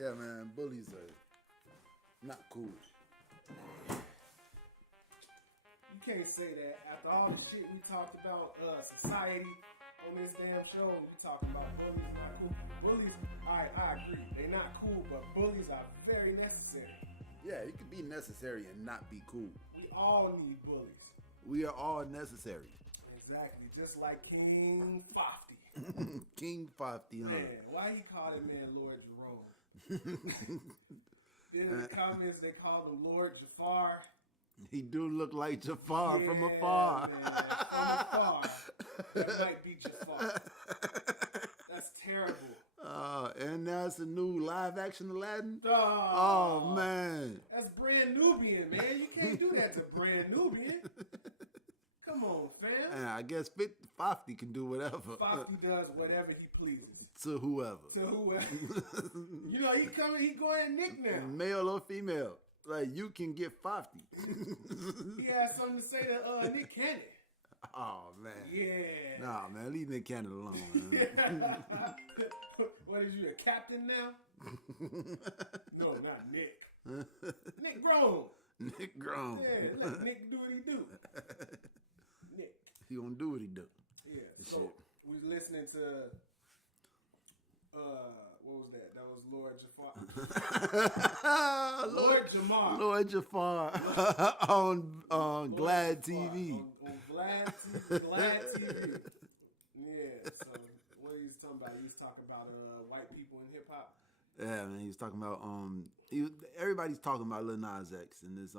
Yeah, man, bullies are not cool. You can't say that after all the shit we talked about society on this damn show. We talking about bullies not cool. Bullies, I agree, they're not cool, but bullies are very necessary. Yeah, it could be necessary and not be cool. We all need bullies. We are all necessary. Exactly, just like King Fofty. King Fofty, huh? Man, why he called him man Lord Jerome? In the comments, they called him Lord Jafar. He do look like Jafar from afar. Man, from afar. That might be Jafar. That's terrible. And that's a new live action Aladdin. Oh, man. That's Brand Nubian, man. You can't do that to Brand Nubian. Come on, fam. And I guess Fofty can do whatever. Fofty does whatever he pleases. To whoever. To whoever. You know, he go ahead and nick now. Male or female. Like, you can get Fofty. He has something to say to Nick Cannon. Oh, man. Yeah. Nah, man, leave Nick Cannon alone, man. What is you, a captain now? No, not Nick. Nick grown. Nick grown. Yeah, let Nick do what he do. Nick. He gonna do what he do. Yeah. So we was listening to what was that? That was Lord Jafar. Lord Jamar. Lord Jafar on Glad TV. On Glad TV. Yeah. So what he's talking about? He's talking about white people in hip hop. Yeah, man. He was talking about everybody's talking about Lil Nas X in this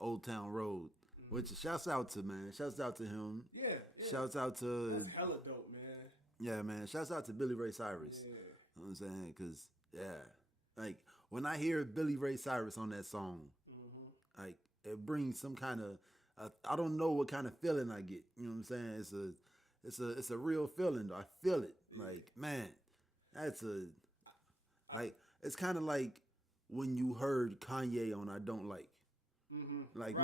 Old Town Road. Which shouts out to him. Yeah. Shouts out to that's hella dope, man. Yeah, man. Shouts out to Billy Ray Cyrus. Yeah. You know what I'm saying? Because, like, when I hear Billy Ray Cyrus on that song, like, it brings some kind of, I don't know what kind of feeling I get. You know what I'm saying? It's a real feeling, though. I feel it. Like, man, it's kind of like when you heard Kanye on I Don't Like. Mm-hmm. Like,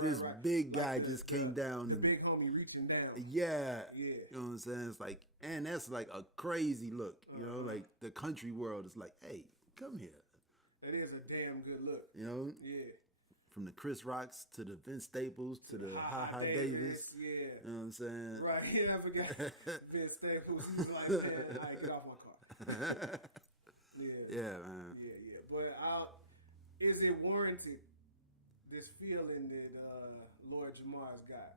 this big guy like just came down. The and big homie reaching down. Yeah. You know what I'm saying? It's like, and that's like a crazy look. You know, like the country world is like, hey, come here. That is a damn good look. You know? Yeah. From the Chris Rocks to the Vince Staples to the Ha Ha Davis. Yeah. You know what I'm saying? Right. He never forgot Vince Staples. He was like, man, all right, get off my car. Yeah, man. Yeah. But is it warranted, this feeling that Lord Jamar's got?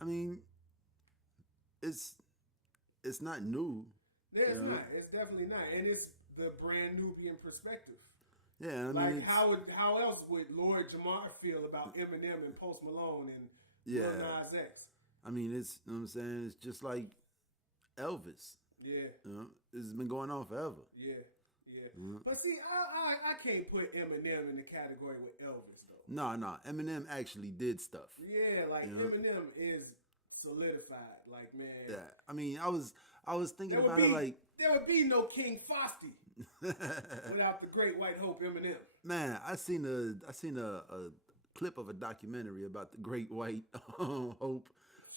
I mean, it's not new. Yeah, it's not. It's definitely not. And it's the brand Nubian perspective. Yeah, I mean, like how else would Lord Jamar feel about Eminem and Post Malone and Lil Nas X? I mean, it's, you know what I'm saying? It's just like Elvis. Yeah. You know, this has been going on forever. Yeah. But see, I can't put Eminem in the category with Elvis, though. No. Eminem actually did stuff. Yeah, like, Eminem is solidified. Like, man. Yeah. I mean, I was thinking about it like... There would be no King Fofty without the great white hope Eminem. Man, I seen a clip of a documentary about the great white hope,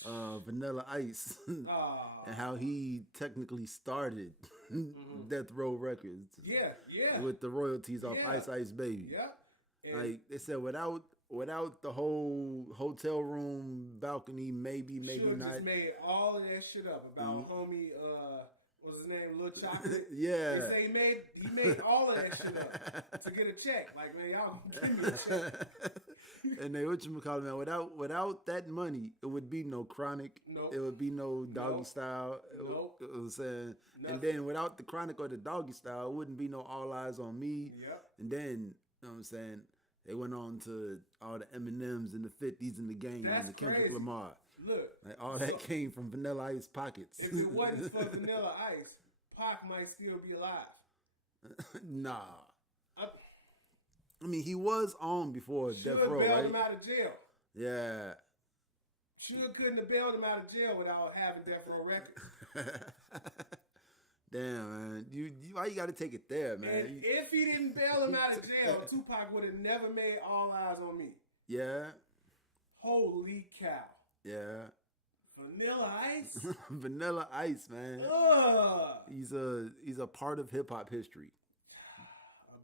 Vanilla Ice, and how he technically started Death Row Records. Yeah. With the royalties off Ice Ice Baby. Yeah. And like they said, without the whole hotel room balcony, maybe not. Just made all of that shit up about homie. What's his name? Lil Chocolate. Yeah. They say he made all of that shit up to get a check. Like, man, y'all give me a check. And they whatchamacallit, man, without that money, it would be no Chronic. Nope. It would be no Doggy Style. Nope. You know what I'm saying? Nothing. And then without the Chronic or the Doggy Style, it wouldn't be no All Eyes on Me. Yep. And then, you know what I'm saying, they went on to all the Eminems and the 50s in the game and the Kendrick crazy. Lamar. Look. Like all that came from Vanilla Ice pockets. If it wasn't for Vanilla Ice, Pac might still be alive. Nah. I mean, he was on before Death Row, right? bailed him out of jail. Yeah. Couldn't have bailed him out of jail without having Death Row Records. Damn, man. Why you got to take it there, man? And if he didn't bail him out of jail, Tupac would have never made All Eyes on Me. Yeah. Holy cow. Yeah. Vanilla Ice? Vanilla Ice, man. He's a part of hip hop history.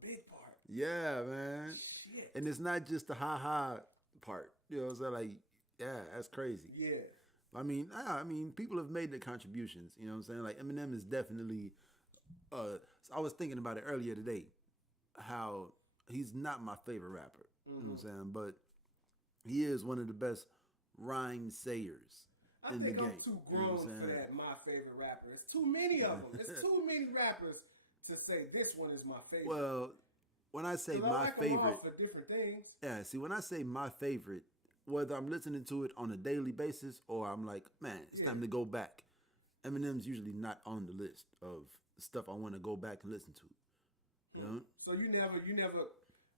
a big part. Yeah, man. Shit. And it's not just the ha part. You know what I'm saying? Like, yeah, that's crazy. Yeah. I mean, people have made their contributions. You know what I'm saying? Like Eminem is definitely. I was thinking about it earlier today, how he's not my favorite rapper. You know what I'm saying? But he is one of the best rhyme sayers in the game. I think I'm too grown for that. My favorite rapper. It's too many of them. It's too many rappers to say this one is my favorite. Well, when I say my like favorite, them all for different things. Yeah. See, when I say my favorite, whether I'm listening to it on a daily basis or I'm like, man, it's time to go back. Eminem's usually not on the list of stuff I want to go back and listen to. You know? So you never.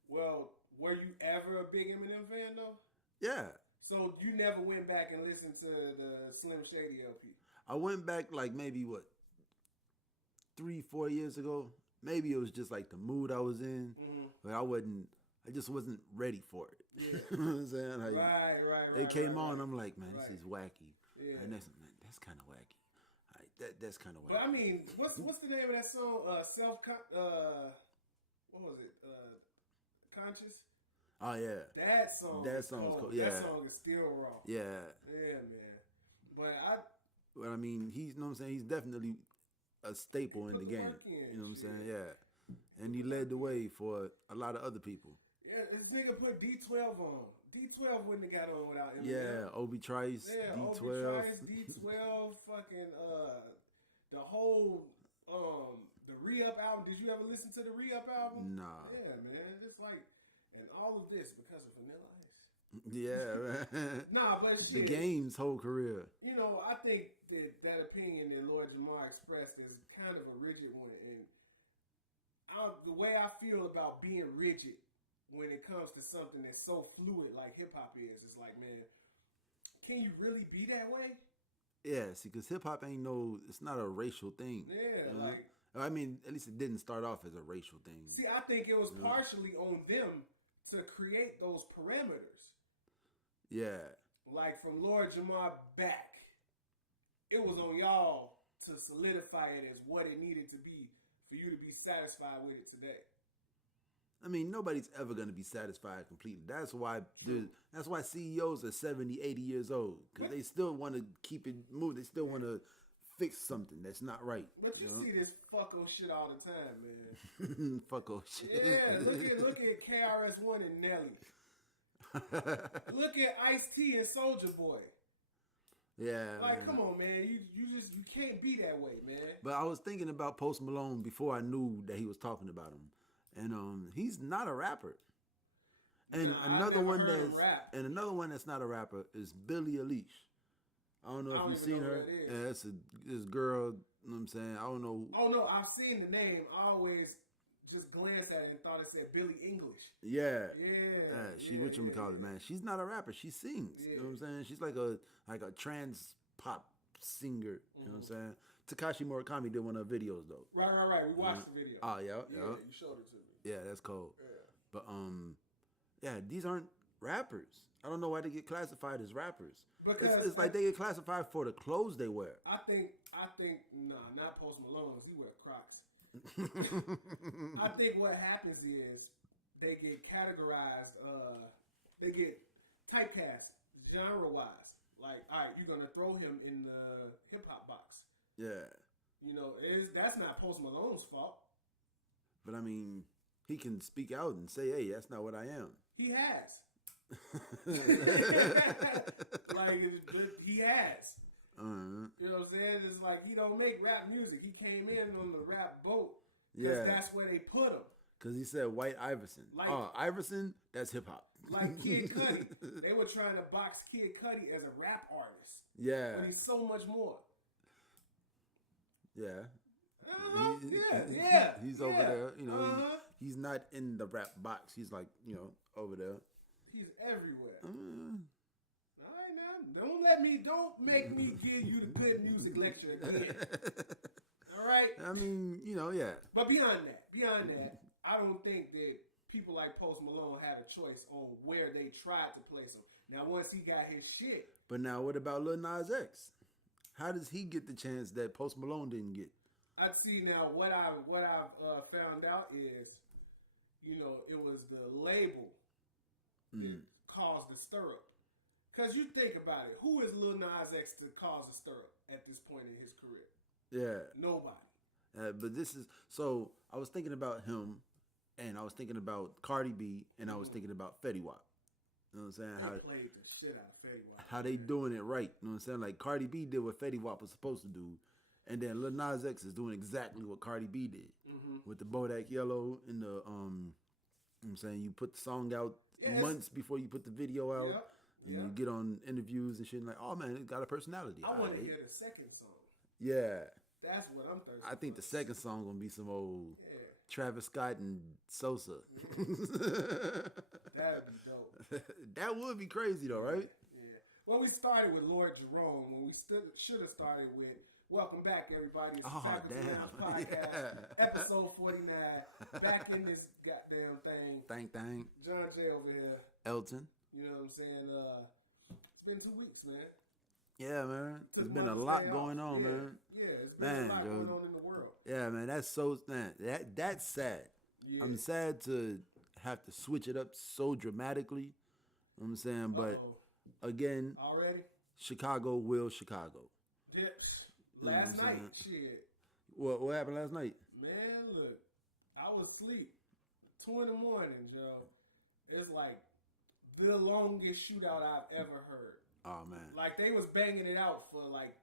Well, were you ever a big Eminem fan though? Yeah. So you never went back and listened to the Slim Shady LP? I went back like maybe 3-4 years ago. Maybe it was just like the mood I was in, but I just wasn't ready for it. Yeah. You know what I'm saying? Like, right. It came on. I'm like, man, this is wacky. Yeah. And that's kind of wacky. That's kind of wacky. But I mean, what's the name of that song? What was it? Conscious. Oh yeah. That song. That song's cool. Yeah. That song is still raw. Yeah. Yeah, man. But I mean, he's, you know what I'm saying? He's definitely a staple in the game. You know what I'm saying? Yeah. And he led the way for a lot of other people. Yeah, this nigga put D12 on. D12 wouldn't have got on without him. Yeah, Obi Trice, yeah, D12. Obi Trice, D12, fucking, the whole, the Re-Up album. Did you ever listen to the Re-Up album? Nah. Yeah, man. It's like, and all of this because of Vanilla Ice. Yeah, man. Nah, but shit. The Game's whole career. You know, I think that opinion that Lord Jamar expressed is kind of a rigid one. And the way I feel about being rigid when it comes to something that's so fluid like hip-hop is, it's like, man, can you really be that way? Yeah, see, because hip-hop it's not a racial thing. Yeah, like... I mean, at least it didn't start off as a racial thing. See, I think it was partially on them to create those parameters. Yeah. Like, from Lord Jamar back, it was on y'all to solidify it as what it needed to be for you to be satisfied with it today. I mean, nobody's ever going to be satisfied completely. That's why CEOs are 70, 80 years old. Because they still want to keep it moving. They still want to fix something that's not right. But you see this fucko shit all the time, man. Fucko shit. Yeah, look at KRS-One and Nelly. Look at Ice-T and Soulja Boy. Yeah. Like, come on, man. You can't be that way, man. But I was thinking about Post Malone before I knew that he was talking about him. And he's not a rapper. And another one that's not a rapper is Billie Eilish. I don't know if you've seen her. Yeah, it's this girl, you know what I'm saying? I don't know. Oh no, I've seen the name. I always just glanced at it and thought it said Billie English. Yeah. Yeah. Whatchamacallit, man. She's not a rapper. She sings. Yeah. You know what I'm saying? She's like a trans pop singer. You know what I'm saying? Takashi Murakami did one of her videos though. Right. We watched the video. Oh yeah. You showed it to me. Yeah, that's cool. Yeah. But these aren't rappers. I don't know why they get classified as rappers. Because it's like they get classified for the clothes they wear. I think not Post Malone, he wear Crocs. I think what happens is they get categorized, they get typecast genre-wise. Like, all right, you're going to throw him in the hip-hop box. Yeah. You know, that's not Post Malone's fault. But, I mean, he can speak out and say, hey, that's not what I am. He has. Like, he has. Uh-huh. You know what I'm saying? It's like he don't make rap music. He came in on the rap boat. Yeah. That's where they put him. Because he said White Iverson. Iverson, that's hip-hop. Like Kid Cudi. They were trying to box Kid Cudi as a rap artist. Yeah. But he's so much more. Yeah. He's over there. You know, he's not in the rap box. He's like, you know, over there. He's everywhere. All right, now. Don't make me give you the good music lecture again. All right? I mean, you know, yeah. But beyond that, I don't think that people like Post Malone had a choice on where they tried to place him. Now, once he got his shit. But now, what about Lil Nas X? How does he get the chance that Post Malone didn't get? I see now. What I've found out is it was the label that caused the stir-up. Because you think about it, who is Lil Nas X to cause a stir-up at this point in his career? Yeah. Nobody. But this is, so I was thinking about him, and I was thinking about Cardi B, and I was thinking about Fetty Wap. You know what I'm saying? They played the shit out of Fetty Wap. How they doing it right. You know what I'm saying? Like Cardi B did what Fetty Wap was supposed to do, and then Lil Nas X is doing exactly what Cardi B did with the Bodak Yellow and the you know what I'm saying, you put the song out months before you put the video out. Yep. And you get on interviews and shit and like, oh man, it got a personality. I want to hear the second song. Yeah. That's what I'm thirsty I think for. the second song gonna be some old Travis Scott and Sosa. That'd be dope. That would be crazy though, right? Yeah. Well, we started with Lord Jerome when we should have started with welcome back everybody. It's the Faculty Lounge Podcast, episode 49. Back in this goddamn thing. Thing. John J over here. Elton. You know what I'm saying? It's been 2 weeks, man. Yeah, man. There's been a lot going on, man. Yeah, it's been a lot going on in the world. Yeah, man. That's sad. Yeah. I'm sad to have to switch it up so dramatically. You know what I'm saying? But again, already Chicago will Chicago. Yeah. Last night, shit. What happened last night? Man, look, I was asleep. 2 in the morning, Joe. It's like the longest shootout I've ever heard. Oh man! Like they was banging it out for like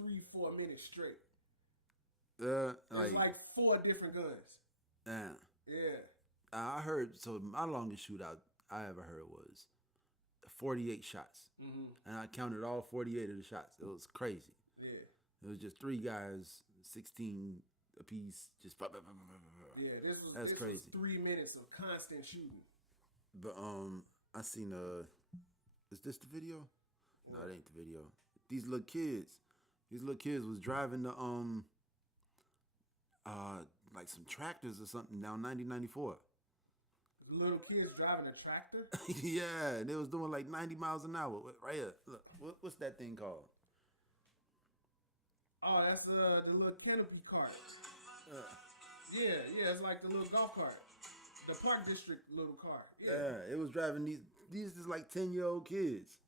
3-4 minutes straight. It was like 4 different guns. Yeah. I heard. So my longest shootout I ever heard was 48 shots, and I counted all 48 of the shots. It was crazy. Yeah. It was just 3 guys, 16 apiece, just. Yeah, this crazy. Was 3 minutes of constant shooting. But I seen is this the video? No, it ain't the video. These little kids was driving the like some tractors or something down 90-94. Little kids driving a tractor? Yeah, they was doing like 90 miles an hour. Right here. Look, what's that thing called? Oh, that's the little canopy cart. Yeah, it's like the little golf cart. The Park District little car. Yeah, it was driving these is like 10-year-old kids.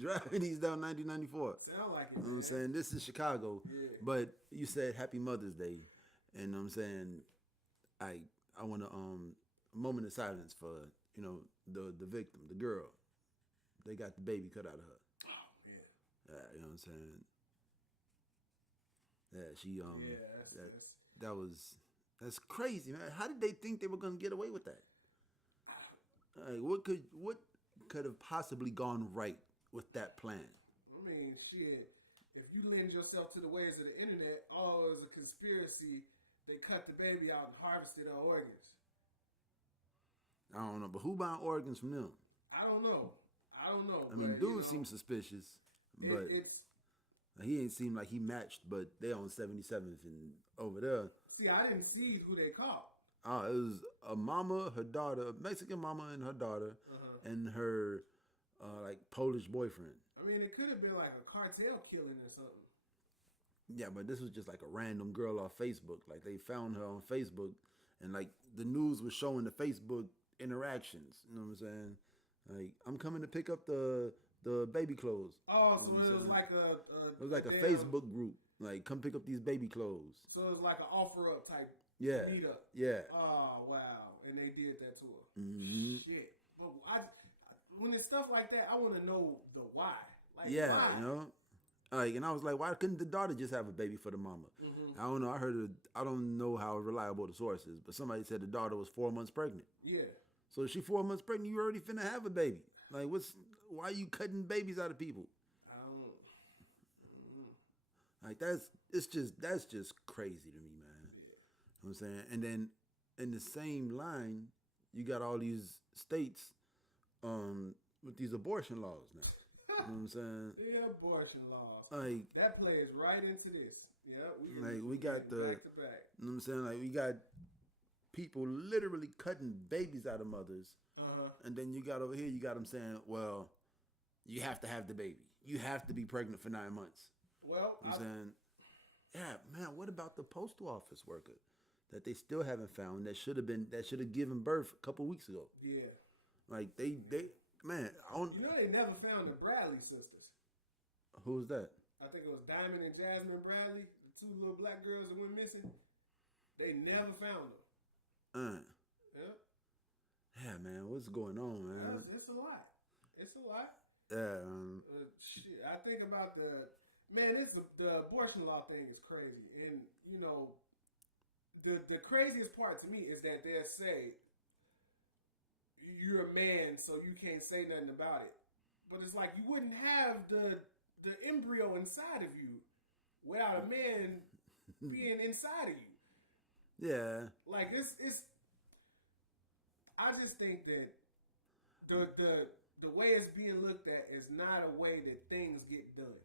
Driving these down 90-94. Sound like it. You know what I'm saying? This is Chicago. Yeah. But you said Happy Mother's Day. And I'm saying I want a moment of silence for, the victim, the girl. They got the baby cut out of her. Oh, yeah. Yeah, you know what I'm saying? Yeah, she that's crazy, man. How did they think they were gonna get away with that? Like, what could have possibly gone right with that plan? I mean, shit. If you lend yourself to the ways of the internet, all is a conspiracy. They cut the baby out and harvested her organs. I don't know, but who buying organs from them? I don't know. I mean, dude seems suspicious, but he ain't seem like he matched. But they on 77th and over there. See, I didn't see who they caught. Oh, it was a mama, her daughter, Mexican mama and her daughter, and her like Polish boyfriend. I mean, it could have been like a cartel killing or something. Yeah, but this was just like a random girl off Facebook. Like they found her on Facebook, and like the news was showing the Facebook interactions. You know what I'm saying? Like, I'm coming to pick up the baby clothes. Oh, so it was like a it was like a Facebook group. Like, come pick up these baby clothes. So it was like an offer up type meet up. Yeah. Oh, wow. And they did that to her. Mm-hmm. Shit. But when it's stuff like that, I want to know the why. Like, yeah, why? you know? Like, and I was like, why couldn't the daughter just have a baby for the mama? Mm-hmm. I don't know. I don't know how reliable the source is, but somebody said the daughter was 4 months pregnant. Yeah. So if she 4 months pregnant, you already finna have a baby. Like, why are you cutting babies out of people? I don't know. Like, that's just crazy to me, man. Yeah. You know what I'm saying? And then in the same line, you got all these states with these abortion laws now. You know what I'm saying? Yeah, abortion laws. Like, that plays right into this. Yeah, we got the back to back. You know what I'm saying? Like, we got people literally cutting babies out of mothers. And then you got over here, you got them saying, well, you have to have the baby. You have to be pregnant for 9 months. Well, you know what I'm saying? Yeah, man, what about the postal office worker that they still haven't found that should have given birth a couple weeks ago. Yeah. Like they man, I don't. You know they never found the Bradley sisters. Who was that? I think it was Diamond and Jasmine Bradley, the two little black girls that went missing. They never found them. Yep. Yeah, man, what's going on, man? It's a lot. It's a lot. Yeah. Shit, I think about the abortion law thing is crazy, and you know, the craziest part to me is that they'll say you're a man, so you can't say nothing about it. But it's like you wouldn't have the embryo inside of you without a man being inside of you. Yeah. Like it's. I just think that the way it's being looked at is not a way that things get done.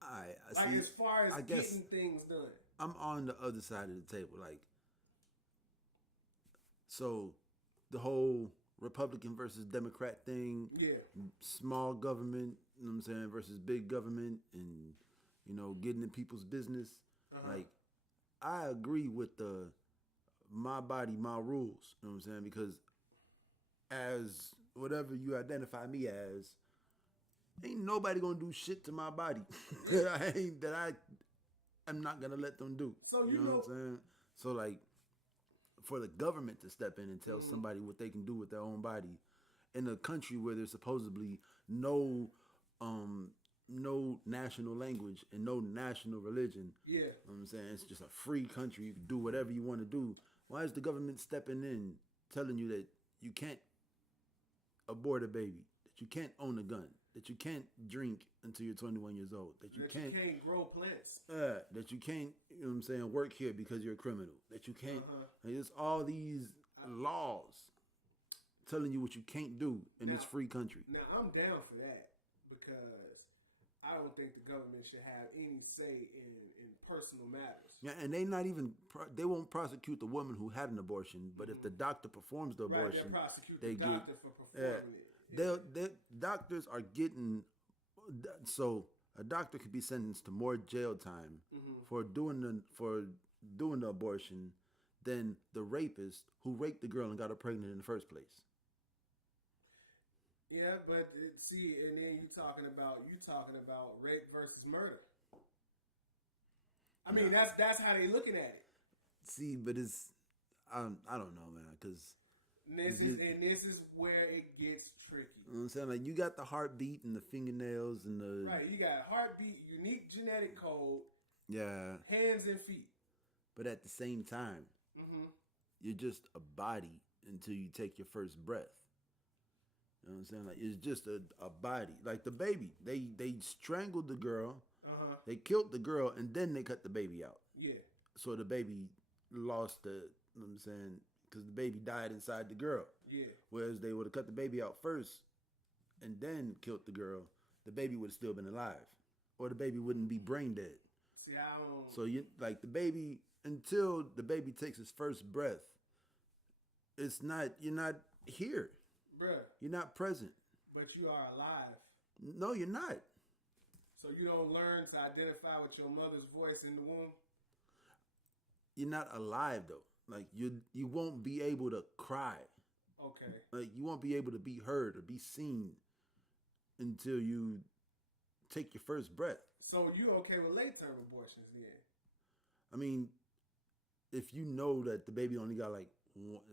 I see, as far as getting things done. I'm on the other side of the table. Like, so the whole Republican versus Democrat thing, small government, you know what I'm saying, versus big government, and, you know, getting in people's business. Like, I agree with the my body, my rules, you know what I'm saying, because as whatever you identify me as, ain't nobody gonna do shit to my body I'm not gonna let them do. So you know what I'm saying? So like, for the government to step in and tell somebody what they can do with their own body in a country where there's supposedly no national language and no national religion. Yeah. You know what I'm saying? It's just a free country. You can do whatever you want to do. Why is the government stepping in telling you that you can't abort a baby, that you can't own a gun, that you can't drink until you're 21 years old, that you can't grow plants, that you can't, you know what I'm saying, work here because you're a criminal, that you can't, like, there's all these laws telling you what you can't do in this free country. Now, I'm down for that because I don't think the government should have any say in personal matters. Yeah, and they won't prosecute the woman who had an abortion, but if the doctor performs the abortion, they'll prosecute the doctor for performing it. Doctors are getting, so a doctor could be sentenced to more jail time for doing the abortion than the rapist who raped the girl and got her pregnant in the first place. Yeah, but see, and then you talking about rape versus murder. I mean, that's how they looking at it. See, but it's I don't know, man, because this is where it gets tricky. You know what I'm saying? Like, you got the heartbeat and the fingernails and the right. You got heartbeat, unique genetic code. Yeah. Hands and feet. But at the same time, you're just a body until you take your first breath. You know what I'm saying? Like, it's just a body. Like the baby, they strangled the girl, they killed the girl, and then they cut the baby out. Yeah. So the baby lost you know what I'm saying? Because the baby died inside the girl. Yeah. Whereas they would have cut the baby out first and then killed the girl, the baby would have still been alive. Or the baby wouldn't be brain dead. See, I don't... So you like the baby, until the baby takes his first breath, you're not here. Bruh. You're not present. But you are alive. No, you're not. So you don't learn to identify with your mother's voice in the womb? You're not alive though. Like you won't be able to cry. Okay. Like you won't be able to be heard or be seen until you take your first breath. So you okay with late-term abortions then? I mean, if you know that the baby only got like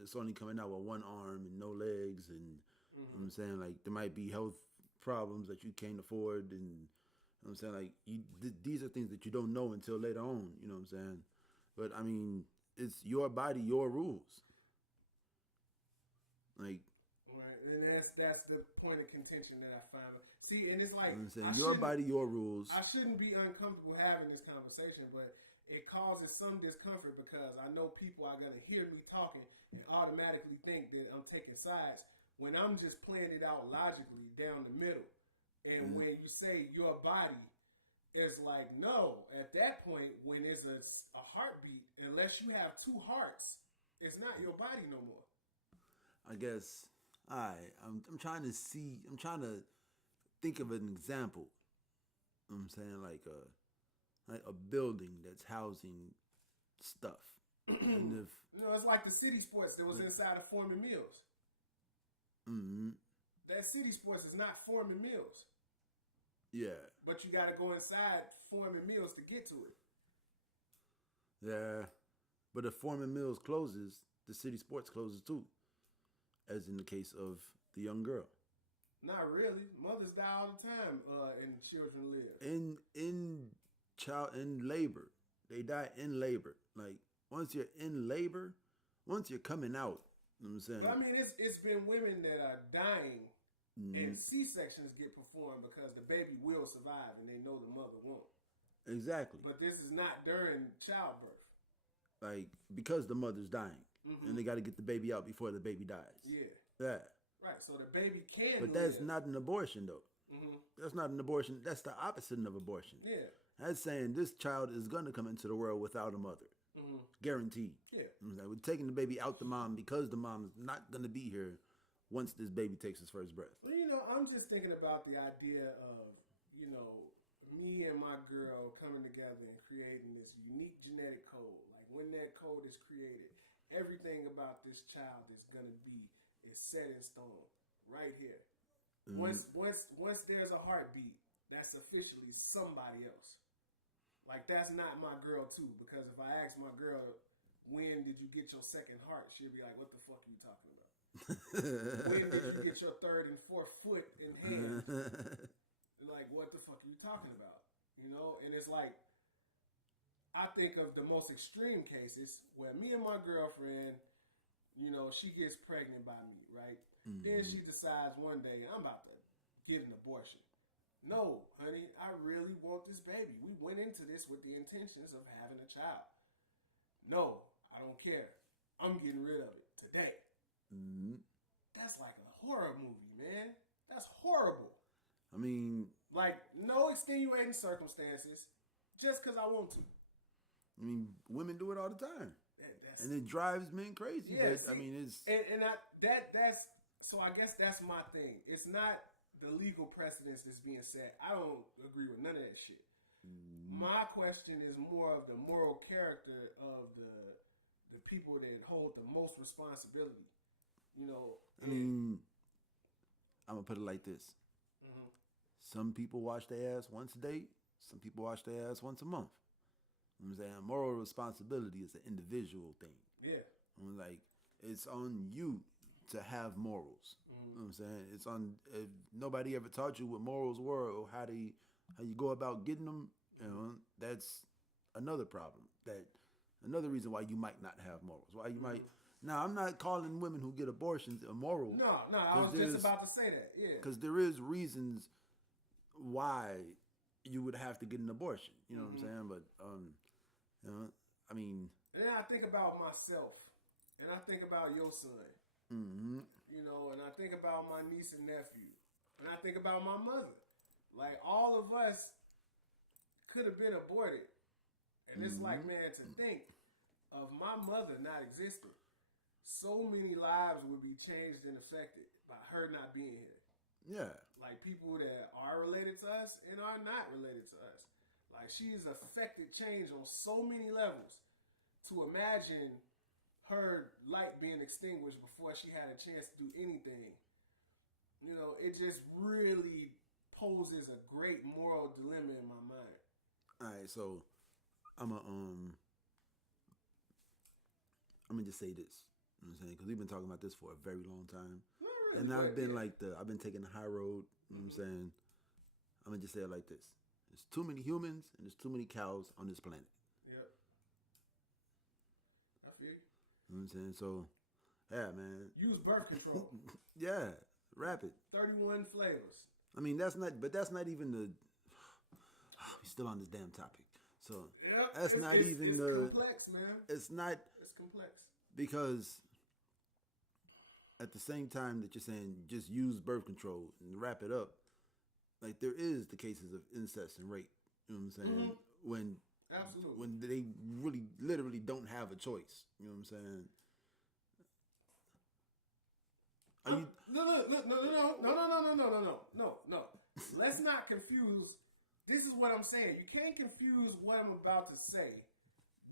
it's only coming out with one arm and no legs, and you know what I'm saying, like there might be health problems that you can't afford, and you know what I'm saying, like these are things that you don't know until later on. You know what I'm saying? But I mean, it's your body, your rules. Like, right, and that's the point of contention that I find. See, and it's like, you know what I'm saying, your body, your rules. I shouldn't be uncomfortable having this conversation, but it causes some discomfort because I know people are gonna hear me talking and automatically think that I'm taking sides when I'm just playing it out logically down the middle. And when you say your body, it's like, no, at that point, when it's a heartbeat, unless you have two hearts, it's not your body no more. I guess, I'm trying to think of an example. You know what I'm saying, like, like a building that's housing stuff. And if it's like the City Sports that was inside of Foreman Mills. mm-hmm. That City Sports is not Foreman Mills. Yeah. But you got to go inside Foreman Mills to get to it. Yeah. But if Foreman Mills closes, the City Sports closes too. As in the case of the young girl. Not really. Mothers die all the time and children live. In labor. They die in labor. Like, once you're in labor, once you're coming out, you know what I'm saying? But I mean, it's been women that are dying and C-sections get performed because the baby will survive and they know the mother won't. Exactly. But this is not during childbirth. Like, because the mother's dying. And they got to get the baby out before the baby dies. Yeah. Yeah. Right, so the baby can But that's not an abortion, though. That's not an abortion. That's the opposite of abortion. Yeah. That's saying this child is going to come into the world without a mother. Guaranteed. Yeah. We're taking the baby out the mom because the mom's not going to be here once this baby takes his first breath. Well, I'm just thinking about the idea of, me and my girl coming together and creating this unique genetic code. Like, when that code is created, everything about this child is set in stone right here. Once there's a heartbeat, that's officially somebody else. Like, that's not my girl too, because if I ask my girl, when did you get your second heart? She'll be like, what the fuck are you talking about? When did you get your third and fourth foot and hand? Like, what the fuck are you talking about? And it's like, I think of the most extreme cases where me and my girlfriend, she gets pregnant by me, right? Then she decides one day, I'm about to get an abortion. No, honey, I really want this baby. We went into this with the intentions of having a child. No, I don't care. I'm getting rid of it today. That's like a horror movie, man. That's horrible. I mean... Like, no extenuating circumstances just because I want to. I mean, women do it all the time. And it drives men crazy. Yeah, but, it's... That's... So I guess that's my thing. It's not the legal precedence that's being set. I don't agree with none of that shit. My question is more of the moral character of the people that hold the most responsibility. I mean, I'm going to put it like this. Some people wash their ass once a day. Some people wash their ass once a month. You know what I'm saying? Moral responsibility is an individual thing. Yeah. Like, it's on you to have morals. You know what I'm saying? It's on, if nobody ever taught you what morals were or how you go about getting them, that's another problem. Another reason why you might not have morals. Why you might... Now, I'm not calling women who get abortions immoral. No, I was just about to say that, yeah. Because there is reasons why you would have to get an abortion. You know what I'm saying? But, I mean... And then I think about myself. And I think about your son. And I think about my niece and nephew. And I think about my mother. Like, all of us could have been aborted. And it's like, man, to think of my mother not existing, so many lives would be changed and affected by her not being here. Yeah. Like, people that are related to us and are not related to us. Like, she has affected change on so many levels. To imagine her light being extinguished before she had a chance to do anything, it just really poses a great moral dilemma in my mind. All right, so I'm gonna just say this. You know what I'm saying? Because we've been talking about this for a very long time. Really, and I've been taking the high road. You know what I'm saying? I'm gonna just say it like this. There's too many humans and there's too many cows on this planet. Yep. I feel you. You know what I'm saying? So, yeah, man. Use birth control. Yeah, rapid. 31 flavors. I mean, that's not even the... we're still on this damn topic. So, that's not even it's the... It's complex, man. It's not... It's complex. Because at the same time that you're saying just use birth control and wrap it up, like, there is the cases of incest and rape. You know what I'm saying? Absolutely. When they really, literally don't have a choice. You know what I'm saying? No. Let's not confuse this is what I'm saying. You can't confuse what I'm about to say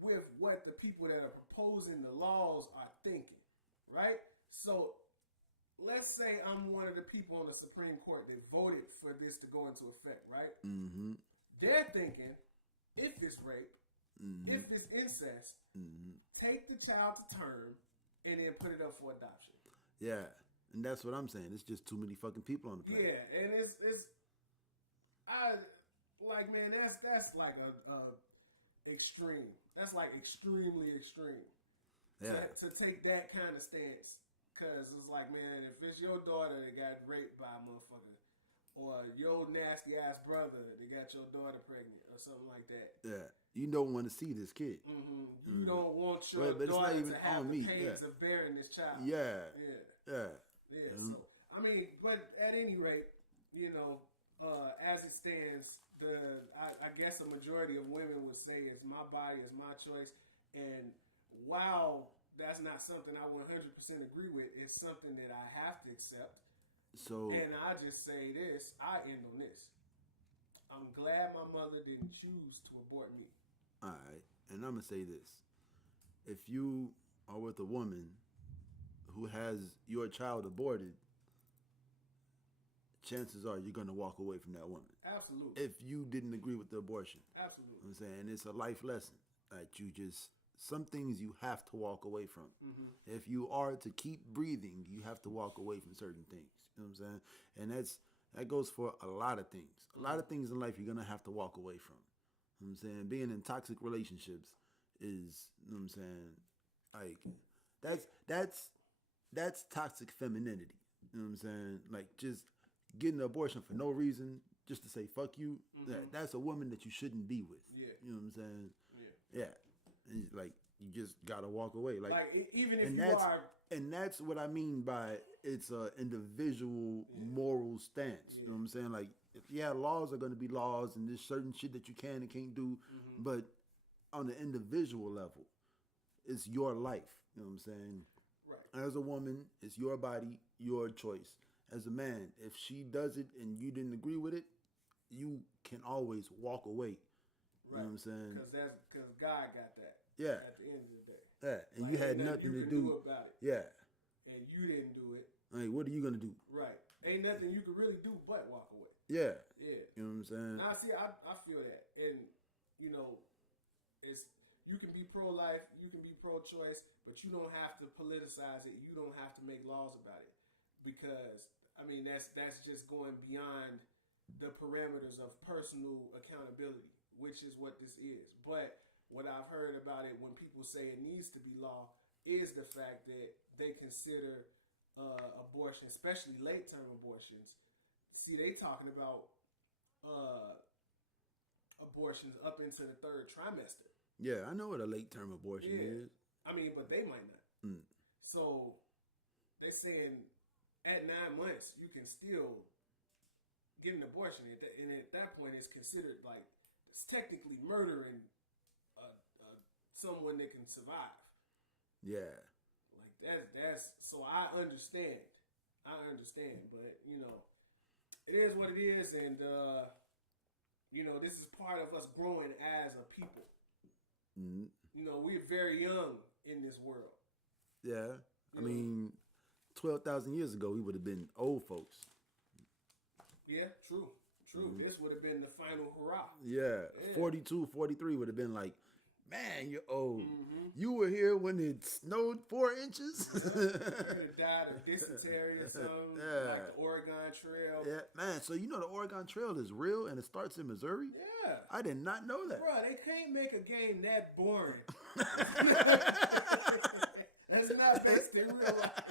with what the people that are proposing the laws are thinking, right? So let's say I'm one of the people on the Supreme Court that voted for this to go into effect, right? Mm-hmm. They're thinking, if it's rape, Mm-hmm. if it's incest, take the child to term and then put it up for adoption. Yeah, and that's what I'm saying. It's just too many fucking people on the planet. Yeah, and it's I like, man, that's like a extreme. That's like extremely extreme. Yeah. To take that kind of stance, because it's like, man, if it's your daughter that got raped by a motherfucker, or your nasty ass brother that got your daughter pregnant, or something like that. Yeah, you don't want to see this kid. Mm-hmm. You don't want your but daughter it's not even to have on the me. pains of bearing this child. Yeah. Yeah. So I mean, but at any rate, you know, as it stands, I guess a majority of women would say it's my body, it's my choice, and while that's not something I 100% agree with, it's something that I have to accept. So, and I just say this, I end on this. I'm glad my mother didn't choose to abort me. All right, and I'm gonna say this: if you are with a woman who has your child aborted, chances are you're gonna walk away from that woman. Absolutely. If you didn't agree with the abortion. Absolutely. You know what I'm saying, it's a life lesson that you just, some things you have to walk away from. Mm-hmm. If you are to keep breathing, you have to walk away from certain things. You know what I'm saying? And that goes for a lot of things. A lot of things in life you're gonna have to walk away from. You know what I'm saying? Being in toxic relationships is, you know what I'm saying, like that's toxic femininity. You know what I'm saying? Like just getting an abortion for no reason, just to say fuck you. Mm-hmm. That's a woman that you shouldn't be with. Yeah. You know what I'm saying? Yeah. And like you just gotta walk away. Like even if and that's what I mean by it's a individual moral stance. You know what I'm saying? Like, laws are going to be laws, and there's certain shit that you can and can't do, but on the individual level, it's your life. You know what I'm saying? Right. As a woman, it's your body, your choice. As a man, if she does it and you didn't agree with it, you can always walk away. You know what I'm saying? Because God got that. Yeah. At the end of the day. Yeah, and you had nothing to do about it. Yeah. And you didn't do it. Like, what are you gonna do? Right. Ain't nothing you could really do but walk away. Yeah. Yeah. You know what I'm saying? Now, see, I feel that, and you know, you can be pro-life, you can be pro-choice, but you don't have to politicize it. You don't have to make laws about it, because I mean that's just going beyond the parameters of personal accountability, which is what this is. But what I've heard about it when people say it needs to be law is the fact that they consider abortion, especially late-term abortions. See, they talking about abortions up into the third trimester. Yeah, I know what a late-term abortion is. I mean, but they might not. So they're saying at 9 months you can still get an abortion, and at that point it's considered like it's technically murdering someone that can survive. Yeah. Like that's so I understand, but you know, it is what it is, and you know, this is part of us growing as a people. Mm-hmm. You know, we're very young in this world. Yeah, I mean, 12,000 years ago, we would have been old folks. Yeah, true. Mm-hmm. This would have been the final hurrah. Yeah, 42, 43 would have been like, man, you're old. Mm-hmm. You were here when it snowed 4 inches. You could have died of dysentery or something, like the Oregon Trail. Yeah, man, so you know the Oregon Trail is real and it starts in Missouri? Yeah. I did not know that. Bro, they can't make a game that boring. That's not based in real life.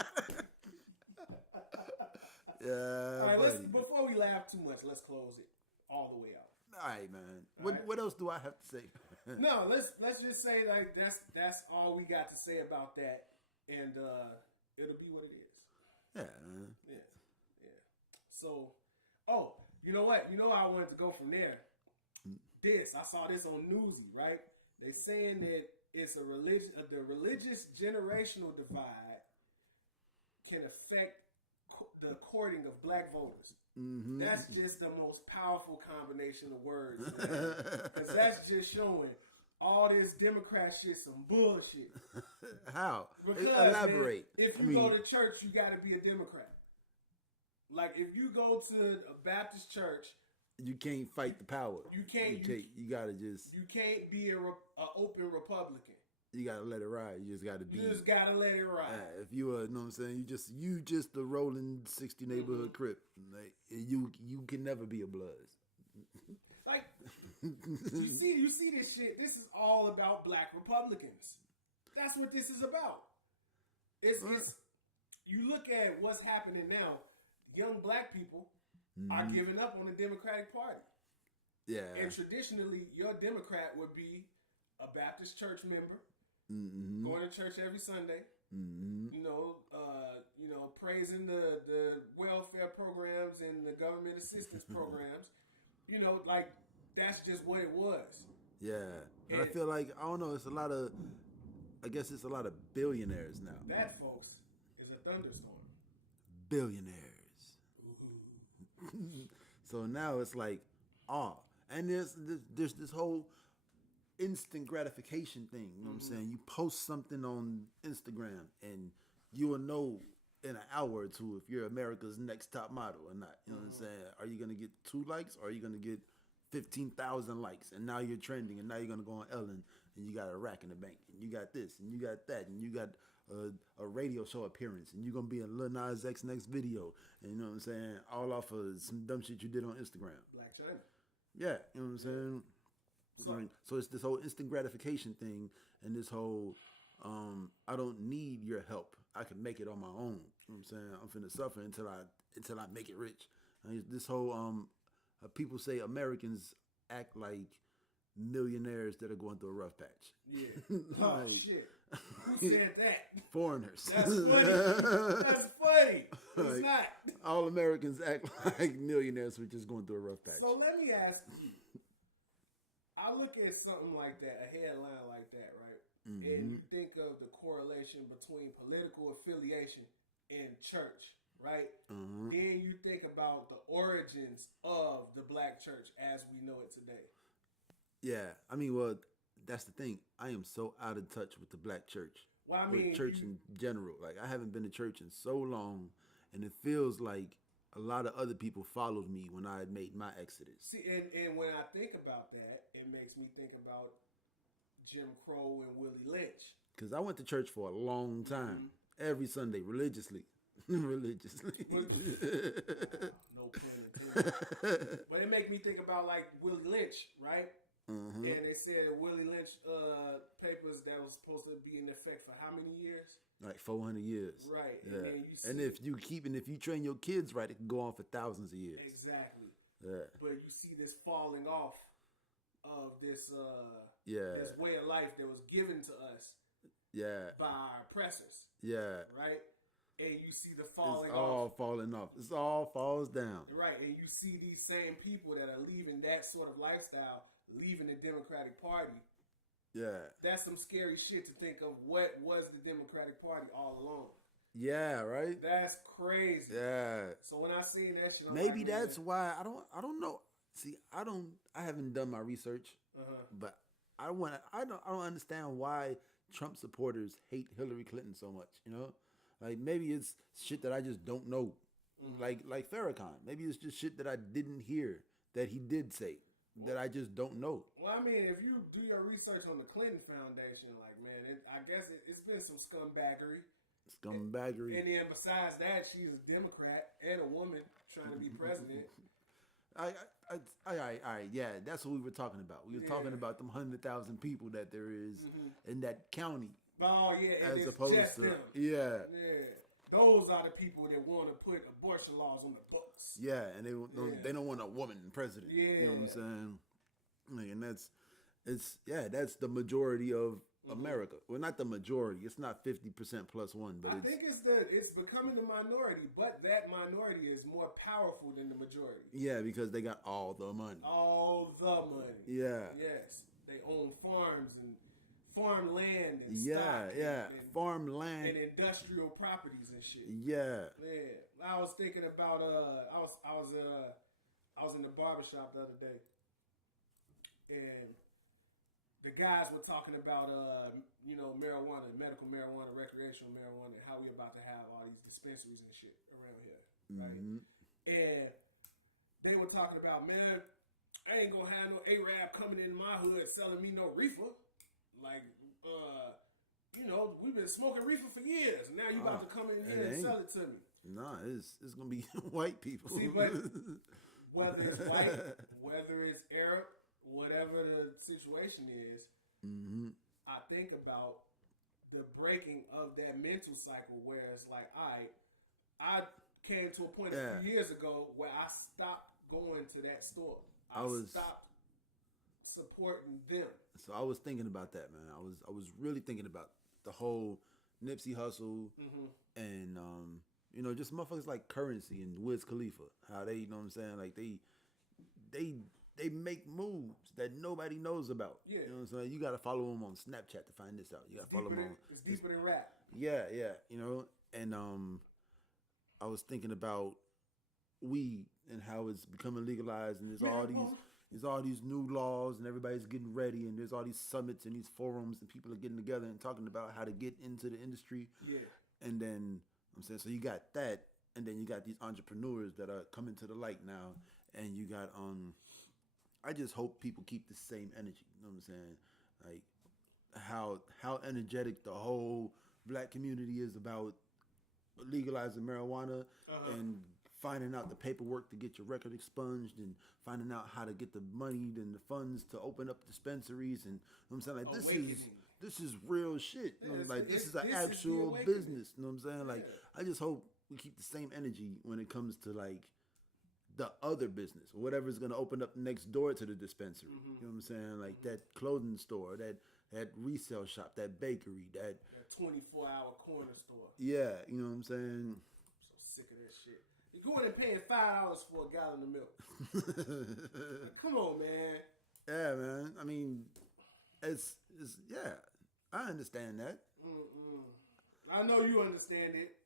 Yeah. All right, before we laugh too much, let's close it all the way out. All right, man. What else do I have to say? No, let's just say like that's all we got to say about that, and it'll be what it is. Yeah. Yeah. So, you know what? You know how I wanted to go from there. I saw this on Newsy, right? They saying that it's the religious generational divide can affect the courting of black voters. Mm-hmm. That's just the most powerful combination of words. Because that's just showing all this Democrat shit some bullshit. How? Because elaborate. Man, if you go to church, you got to be a Democrat. Like if you go to a Baptist church, you can't fight the power. You can't. You gotta just. You can't be a open Republican. You gotta let it ride. You just gotta be. You just gotta let it ride. If you you know what I'm saying, you just the rolling 60 neighborhood crip. Like you can never be a Bloods. Like you see this shit. This is all about black Republicans. That's what this is about. It's you look at what's happening now. Young black people are giving up on the Democratic Party. Yeah. And traditionally, your Democrat would be a Baptist church member, going to church every Sunday. You know, praising the welfare programs and the government assistance programs. You know, like that's just what it was. Yeah, and I feel like I don't know. It's a lot of, I guess it's a lot of billionaires now. That, folks, is a thunderstorm. Billionaires. So now it's like, and there's this whole instant gratification thing. You know what I'm saying? You post something on Instagram and you will know in an hour or two if you're America's next top model or not. You know what I'm saying? Are you gonna get 2 likes or are you gonna get 15,000 likes? And now you're trending, and now you're gonna go on Ellen and you got a rack in the bank, and you got this, and you got that, and you got a radio show appearance, and you're gonna be in Lil Nas X next video, and you know what I'm saying, all off of some dumb shit you did on Instagram. Black China. Yeah, you know what I'm saying. So it's this whole instant gratification thing, and this whole I don't need your help. I can make it on my own. You know what I'm saying? I'm finna suffer until I make it rich. And this whole people say Americans act like millionaires that are going through a rough patch. Yeah. Oh shit. Who said that? Foreigners. That's funny. That's funny. It's like, not. All Americans act like millionaires who are just going through a rough patch. So let me ask you. I look at something like that, a headline like that, right? And you think of the correlation between political affiliation and church, right? Then you think about the origins of the black church as we know it today. Yeah, I mean, well, that's the thing. I am so out of touch with the black church. Well, I mean, church in general. Like, I haven't been to church in so long, and it feels like a lot of other people followed me when I had made my exodus. See, and when I think about that, it makes me think about Jim Crow and Willie Lynch. Because I went to church for a long time, every Sunday, religiously. Religiously. No pun intended. But it make me think about like Willie Lynch, right? And they said that Willie Lynch papers that was supposed to be in effect for how many years? Like 400 years. Right. Yeah. And if you train your kids right, it can go on for thousands of years. Exactly. Yeah. But you see this falling off of this this way of life that was given to us by our oppressors. Yeah. Right? And you see the falling off. It's all off. falling off. It's all falls down. Right. And you see these same people that are leaving that sort of lifestyle, leaving the Democratic Party. Yeah. That's some scary shit to think of what was the Democratic Party all along. Yeah, right? That's crazy. Yeah. So when I seen that shit, maybe that's why I don't know. See, I haven't done my research. But I don't understand why Trump supporters hate Hillary Clinton so much, you know? Like maybe it's shit that I just don't know. Like Farrakhan. Maybe it's just shit that I didn't hear that he did say. That I just don't know. Well, I mean, if you do your research on the Clinton Foundation, like, man, I guess it's been some scumbaggery. And then besides that, she's a Democrat and a woman trying to be president. All right, yeah, that's what we were talking about. We were talking about them 100,000 people that there is in that county. Oh, yeah, as opposed just to them. Yeah. Those are the people that want to put abortion laws on the books. Yeah, and they don't want a woman president. Yeah. You know what I'm saying? Like, and that's the majority of America. Well, not the majority. It's not 50% plus one, but I think it's becoming the minority, but that minority is more powerful than the majority. Yeah, because they got all the money. All the money. Yeah. Yes. They own farms and farmland and yeah, stock yeah, and farmland and industrial properties and shit. Yeah, Man, I was thinking about I was in the barbershop the other day, and the guys were talking about marijuana, medical marijuana, recreational marijuana, and how we about to have all these dispensaries and shit around here, right? And they were talking about, man, I ain't gonna have no Arab coming in my hood selling me no reefer. Like, we've been smoking reefer for years. Now you about to come in here and sell it to me. Nah, it's gonna be white people. See, but whether it's white, whether it's Arab, whatever the situation is, I think about the breaking of that mental cycle where it's like, all right, I came to a point a few years ago where I stopped going to that store. I stopped supporting them. So I was thinking about that, man. I was really thinking about the whole Nipsey Hussle and just motherfuckers like Currency and Wiz Khalifa. How they, you know what I'm saying? Like they make moves that nobody knows about. Yeah. You know what I'm saying? You gotta follow them on Snapchat to find this out. You gotta follow them on. It's deeper than rap. Yeah. And I was thinking about weed and how it's becoming legalized, and there's all these new laws, and everybody's getting ready, and there's all these summits and these forums, and people are getting together and talking about how to get into the industry. Yeah. And then I'm saying, so you got that, and then you got these entrepreneurs that are coming to the light now, and you got I just hope people keep the same energy. You know what I'm saying? Like how energetic the whole black community is about legalizing marijuana and finding out the paperwork to get your record expunged and finding out how to get the money and the funds to open up dispensaries, and you know what I'm saying, like this is real shit. You know, like this is an actual business. You know what I'm saying? Like I just hope we keep the same energy when it comes to like the other business, whatever's gonna open up next door to the dispensary. You know what I'm saying? Like that clothing store, that resale shop, that bakery, that 24-hour corner store. Yeah, you know what I'm saying? So sick of that shit. You're going and paying $5 for a gallon of milk. Come on, man. Yeah, man. I mean, it's yeah. I understand that. I know you understand it.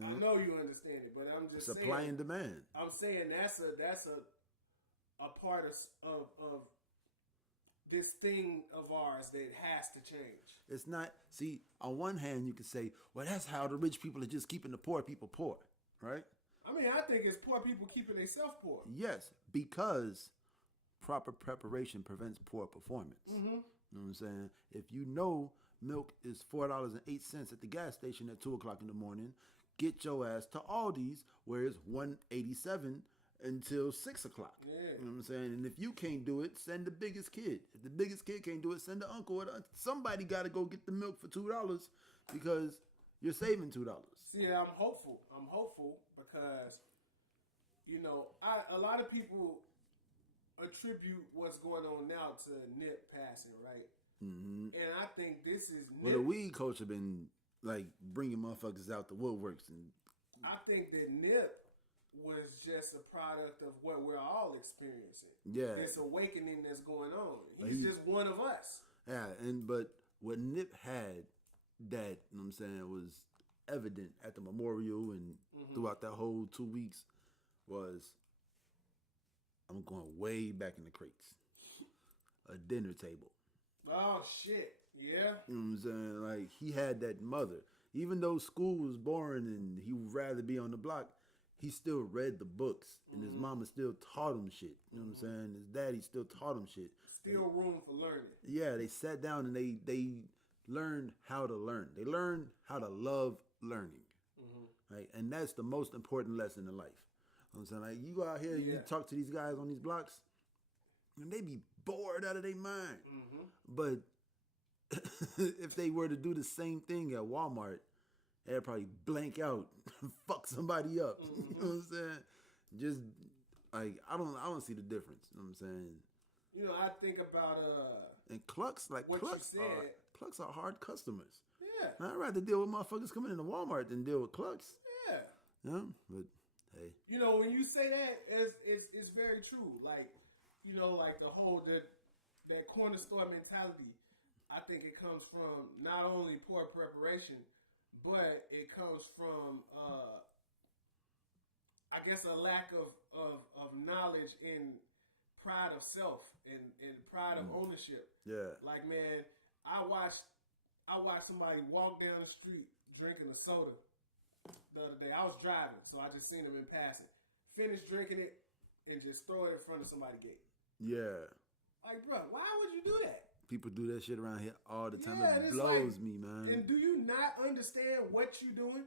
I know you understand it, but I'm just supply and demand. I'm saying that's a part of this thing of ours that has to change. It's not. See, on one hand, you could say, well, that's how the rich people are just keeping the poor people poor, right? I mean, I think it's poor people keeping themselves poor. Yes, because proper preparation prevents poor performance. You know what I'm saying? If you know milk is $4.08 at the gas station at 2:00 in the morning, get your ass to Aldi's where it's $1.87 until 6:00. Yeah. You know what I'm saying? And if you can't do it, send the biggest kid. If the biggest kid can't do it, send the uncle or the aunt. Somebody got to go get the milk for $2 because you're saving $2. See, I'm hopeful because, a lot of people attribute what's going on now to Nip passing, right? And I think this is Nip. Well, the weed culture been like bringing motherfuckers out the woodworks, and I think that Nip was just a product of what we're all experiencing. Yeah, this awakening that's going on. He's just one of us. Yeah, but what Nip had that, you know what I'm saying, was evident at the memorial and throughout that whole 2 weeks was, I'm going way back in the crates. A dinner table. Oh, shit. Yeah. You know what I'm saying? Like, he had that mother. Even though school was boring and he would rather be on the block, he still read the books. And his mama still taught him shit. You know what I'm saying? His daddy still taught him shit. Still room for learning. Yeah, they sat down and they learned how to learn. They learned how to love learning. Right? And that's the most important lesson in life. You know what I'm saying? Like, you go out here, you talk to these guys on these blocks, and they be bored out of their mind. But if they were to do the same thing at Walmart, they'd probably blank out, fuck somebody up. You know what I'm saying? Just like I don't see the difference. You know what I'm saying? I think about and Clucks, like what Clucks you said. Clucks are hard customers. Yeah. I'd rather deal with motherfuckers coming into Walmart than deal with Clucks. Yeah. Yeah, but hey. When you say that, it's very true. Like, like the whole that corner store mentality. I think it comes from not only poor preparation, but it comes from, I guess, a lack of knowledge and pride of self and pride of ownership. Yeah. Like, man, I watched somebody walk down the street drinking a soda the other day. I was driving, so I just seen them in passing. Finished drinking it and just throw it in front of somebody's gate. Yeah. Like, bro, why would you do that? People do that shit around here all the time. Yeah, it blows me, man. And do you not understand what you're doing?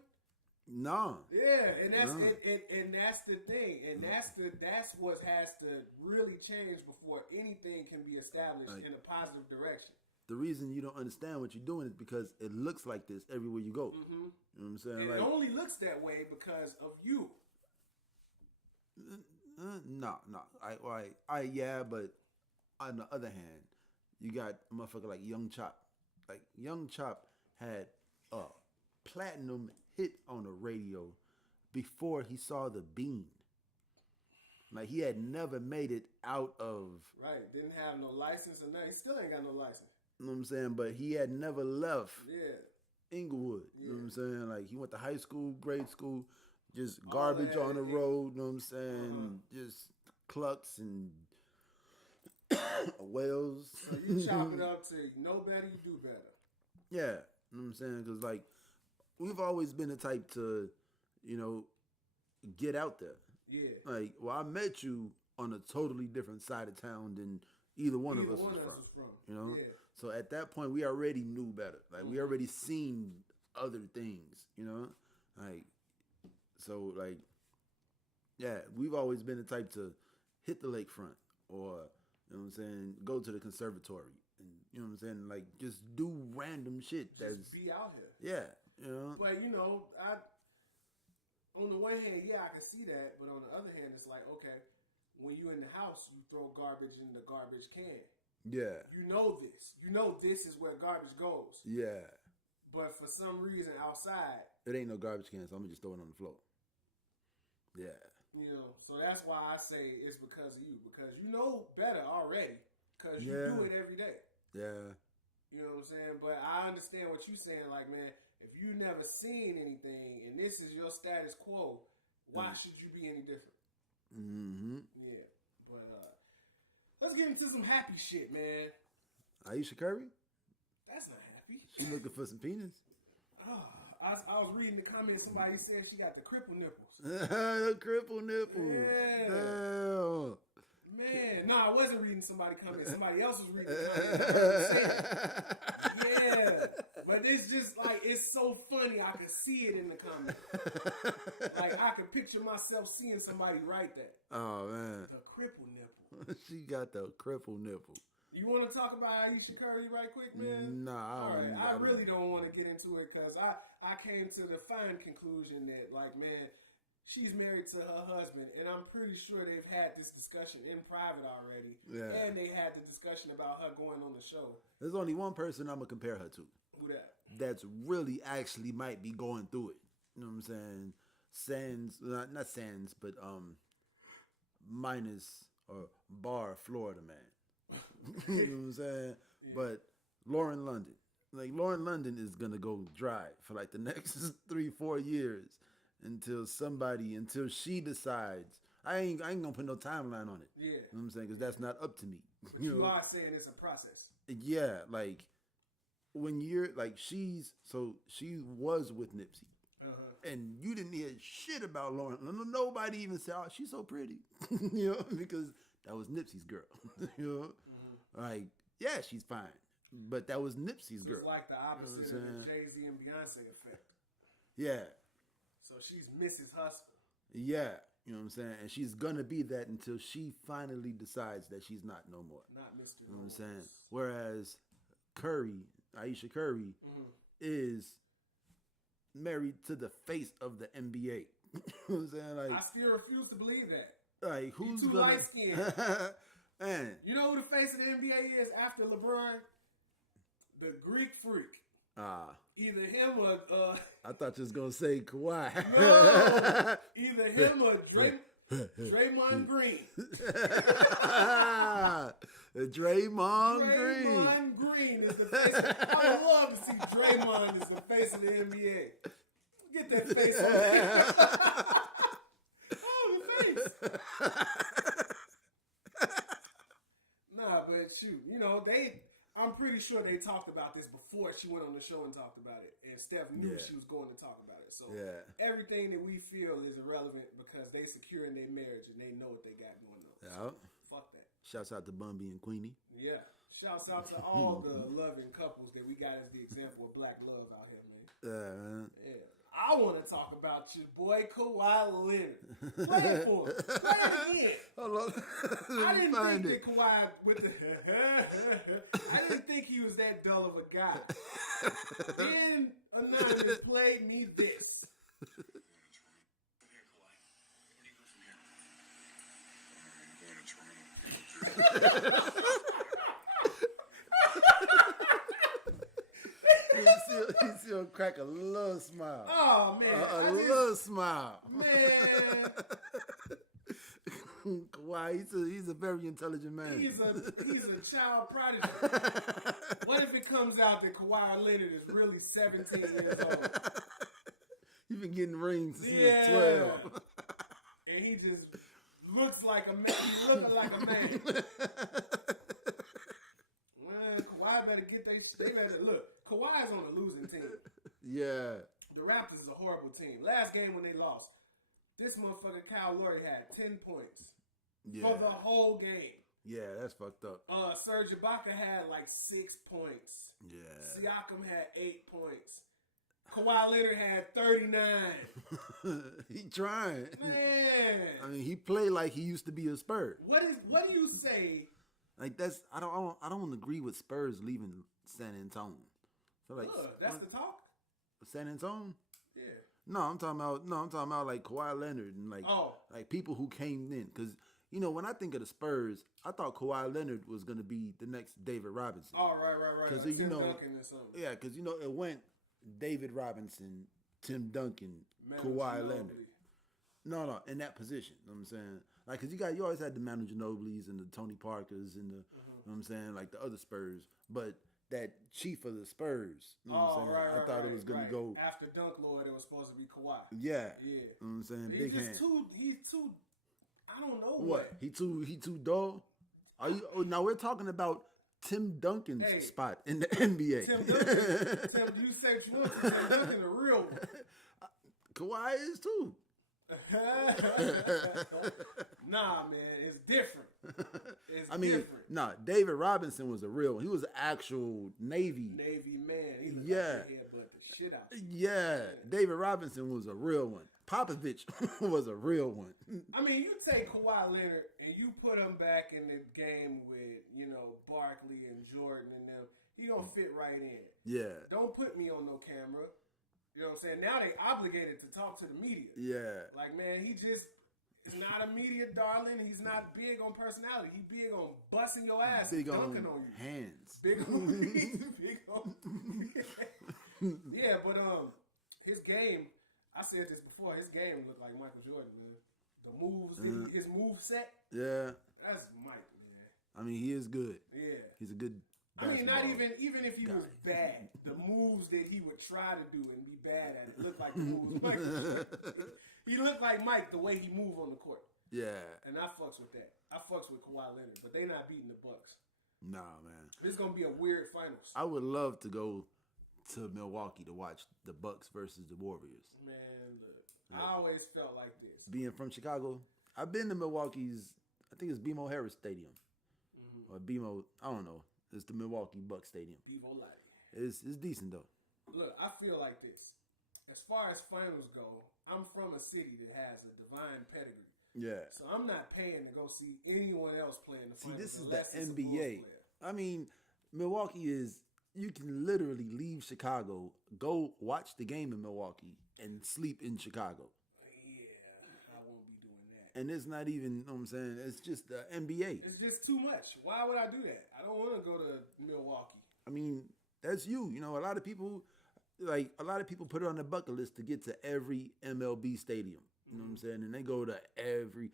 No. Yeah, and that's and that's the thing, and that's what has to really change before anything can be established in a positive direction. The reason you don't understand what you're doing is because it looks like this everywhere you go. Mm-hmm. You know what I'm saying? And like, it only looks that way because of you. No. Yeah, but on the other hand, you got a motherfucker like Young Chop. Like, Young Chop had a platinum hit on the radio before he saw the bean. Like, he had never made it out of... Right, didn't have no license or nothing. He still ain't got no license. You know what I'm saying? But he had never left Inglewood. Yeah. You know what I'm saying? Like, he went to high school, grade school, just garbage on the road, you know what I'm saying? Just clucks and whales. So you chop it up to know better, you do better. Yeah, you know what I'm saying? Because, like, we've always been the type to, you know, get out there. Yeah. Like, well, I met you on a totally different side of town than either one of us was from. You know? Yeah. So at that point, we already knew better. Like, we already seen other things, you know? Like, so, like, yeah, we've always been the type to hit the lakefront or, you know what I'm saying, go to the conservatory. And, you know what I'm saying? Like, just do random shit. Just be out here. Yeah, you know? But, you know, on the one hand, yeah, I can see that. But on the other hand, it's like, okay, when you in the house, you throw garbage in the garbage can. Yeah. You know this. You know this is where garbage goes. Yeah. But for some reason outside... It ain't no garbage can, so I'm going to just throw it on the floor. Yeah. You know, so that's why I say it's because of you. Because you know better already. Because you do it every day. Yeah. You know what I'm saying? But I understand what you're saying. Like, man, if you never seen anything and this is your status quo, why should you be any different? Mm-hmm. Yeah. But let's get into some happy shit, man. Aisha Curry? That's not happy. She looking for some penis? I was reading the comments. Somebody said she got the cripple nipples. The cripple nipples. Yeah. Damn. Man, no, I wasn't reading somebody comment. Somebody else was reading the comment. Yeah. But it's just like, it's so funny. I could see it in the comments. Like, I could picture myself seeing somebody write that. Oh, man. The cripple nipple. She got the cripple nipple. You want to talk about Aisha Curry right quick, man? Nah. All right. I really don't want to get into it because I came to the fine conclusion that, like, man, she's married to her husband, and I'm pretty sure they've had this discussion in private already. Yeah. And they had the discussion about her going on the show. There's only one person I'm going to compare her to. Who that? That's really actually might be going through it. You know what I'm saying? Sans, not Sans, but minus or bar Florida man. You know what I'm saying? Yeah. But Lauren London. Like, Lauren London is going to go dry for like the next 3-4 years. Until she decides. I ain't gonna put no timeline on it. Yeah. You know what I'm saying? Because that's not up to me. But you are saying it's a process. Yeah, like, when you're, like, she was with Nipsey. And you didn't hear shit about Lauren. Nobody even said, oh, she's so pretty. You know, because that was Nipsey's girl. You know? Like, yeah, she's fine. But that was Nipsey's girl. It's like the opposite of the Jay-Z and Beyonce effect. Yeah. So she's Mrs. Hustler. Yeah, you know what I'm saying? And she's going to be that until she finally decides that she's not no more. Not Mr. You know what I'm saying? Whereas Aisha Curry, is married to the face of the NBA. You know what I'm saying? Like, I still refuse to believe that. Like, who's too light-skinned. Man. You know who the face of the NBA is after LeBron? The Greek Freak. Either him or... I thought you was going to say Kawhi. No. Either him or Draymond Green. Draymond Green. Draymond Green is the face. I would love to see Draymond as the face of the NBA. Get that face on there. Oh, the face. Nah, but shoot, I'm pretty sure they talked about this before she went on the show and talked about it. And Steph knew she was going to talk about it. So everything that we feel is irrelevant because they secure in their marriage and they know what they got going on. So, fuck that. Shouts out to Bumby and Queenie. Yeah. Shouts out to all the loving couples that we got as the example of black love out here, man. Yeah. I want to talk about your boy Kawhi Leonard. Play it for us. Play it again. Hold on. I didn't think that Kawhi with the I didn't think he was that dull of a guy. Then Anonymous played me this. He still crack a little smile. Oh man, a little smile. Man, Kawhi, he's a very intelligent man. He's a child prodigy. What if it comes out that Kawhi Leonard is really 17 years old? You've been getting rings since he was 12. And he just looks like a man. He looks like a man. Man, Kawhi better get they better look. Kawhi's on a losing team. Yeah. The Raptors is a horrible team. Last game when they lost, this motherfucker Kyle Lowry had 10 points for the whole game. Yeah, that's fucked up. Serge Ibaka had like 6 points. Yeah. Siakam had 8 points. Kawhi Leonard had 39. He trying. Man. I mean, he played like he used to be a Spur. What do you say? Like I don't agree with Spurs leaving San Antonio. So like that's the talk? San Antonio? Yeah. No, I'm talking about like Kawhi Leonard and like people who came in because when I think of the Spurs, I thought Kawhi Leonard was gonna be the next David Robinson. Oh, right. Because like Tim Duncan or something. Yeah, because it went David Robinson, Tim Duncan, Kawhi Leonard. No, in that position. You know what I'm saying? Like, because you always had the Manu Ginobili's and the Tony Parkers and the, you know what I'm saying, like the other Spurs. But that chief of the Spurs, you know what I'm saying? Right, I thought it was going to go. After Dunk Lord, it was supposed to be Kawhi. Yeah. You know what I'm saying? Big hand. He's too, I don't know what. He too dull? Now we're talking about Tim Duncan's spot in the NBA. Tim Duncan, you say what you want to. Tim Duncan, the real one. Kawhi is too. Nah, man, it's different. David Robinson was a real one. He was an actual Navy man. He looked like he headbutt the shit out. Yeah, David Robinson was a real one. Popovich was a real one. I mean, you take Kawhi Leonard and you put him back in the game with, Barkley and Jordan and them. He gonna fit right in. Yeah. Don't put me on no camera. You know what I'm saying? Now they obligated to talk to the media. Yeah. Like, man, he just is not a media darling. He's not big on personality. He big on busting your ass and dunking on you. Hands. Big on Yeah, but his game, I said this before, his game looked like Michael Jordan, man. The moves, his move set. Yeah. That's Mike, man. I mean, he is good. Yeah. He's a good I mean, not even if he was bad, the moves that he would try to do and be bad at it looked like the moves Mike. He looked like Mike the way he moved on the court. Yeah. And I fucks with that. I fucks with Kawhi Leonard, but they not beating the Bucks. Nah, man. This gonna be a weird finals. I would love to go to Milwaukee to watch the Bucks versus the Warriors. Man, look, I always felt like this. Being from Chicago, I've been to Milwaukee's. I think it's BMO Harris Stadium, or BMO. I don't know. It's the Milwaukee Bucks Stadium. BMO Light. It's decent though. Look, I feel like this. As far as finals go, I'm from a city that has a divine pedigree. Yeah. So I'm not paying to go see anyone else play in the finals. See, this is the NBA. I mean, Milwaukee is. You can literally leave Chicago, go watch the game in Milwaukee, and sleep in Chicago. Yeah, I won't be doing that. And it's not even, you know what I'm saying? It's just the NBA. It's just too much. Why would I do that? I don't want to go to Milwaukee. I mean, that's you. You know, a lot of people put it on their bucket list to get to every MLB stadium. You know what I'm saying? And they go to every.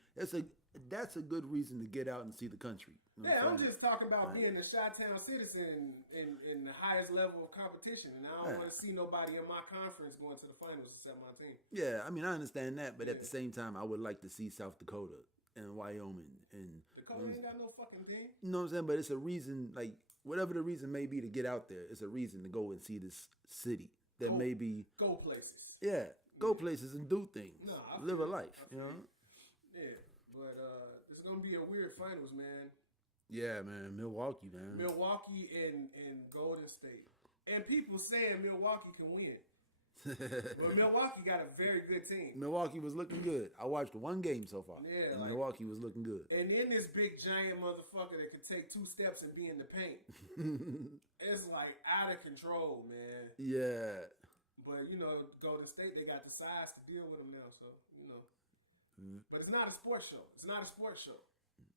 that's a good reason to get out and see the country. You know Yeah, what I'm saying? just talking about being a Chi-Town citizen in the highest level of competition, and I don't want to see nobody in my conference going to the finals except my team. Yeah, I mean, I understand that, but at the same time, I would like to see South Dakota and Wyoming and Dakota ain't got no fucking team. you know what I'm saying. But it's a reason, like whatever the reason may be to get out there, it's a reason to go and see this city that may be go places. Yeah, go places and do things, live a life. You know. Yeah, but it's gonna be a weird finals, man. Yeah, man, Milwaukee, man. Milwaukee and Golden State, and people saying Milwaukee can win. But Milwaukee got a very good team. Milwaukee was looking good. I watched one game so far. Yeah, and Milwaukee was looking good. And then this big giant motherfucker that could take 2 steps and be in the paint. It's like out of control, man. Yeah. But you know, Golden State, they got the size to deal with them now, so you know. But it's not a sports show. It's not a sports show.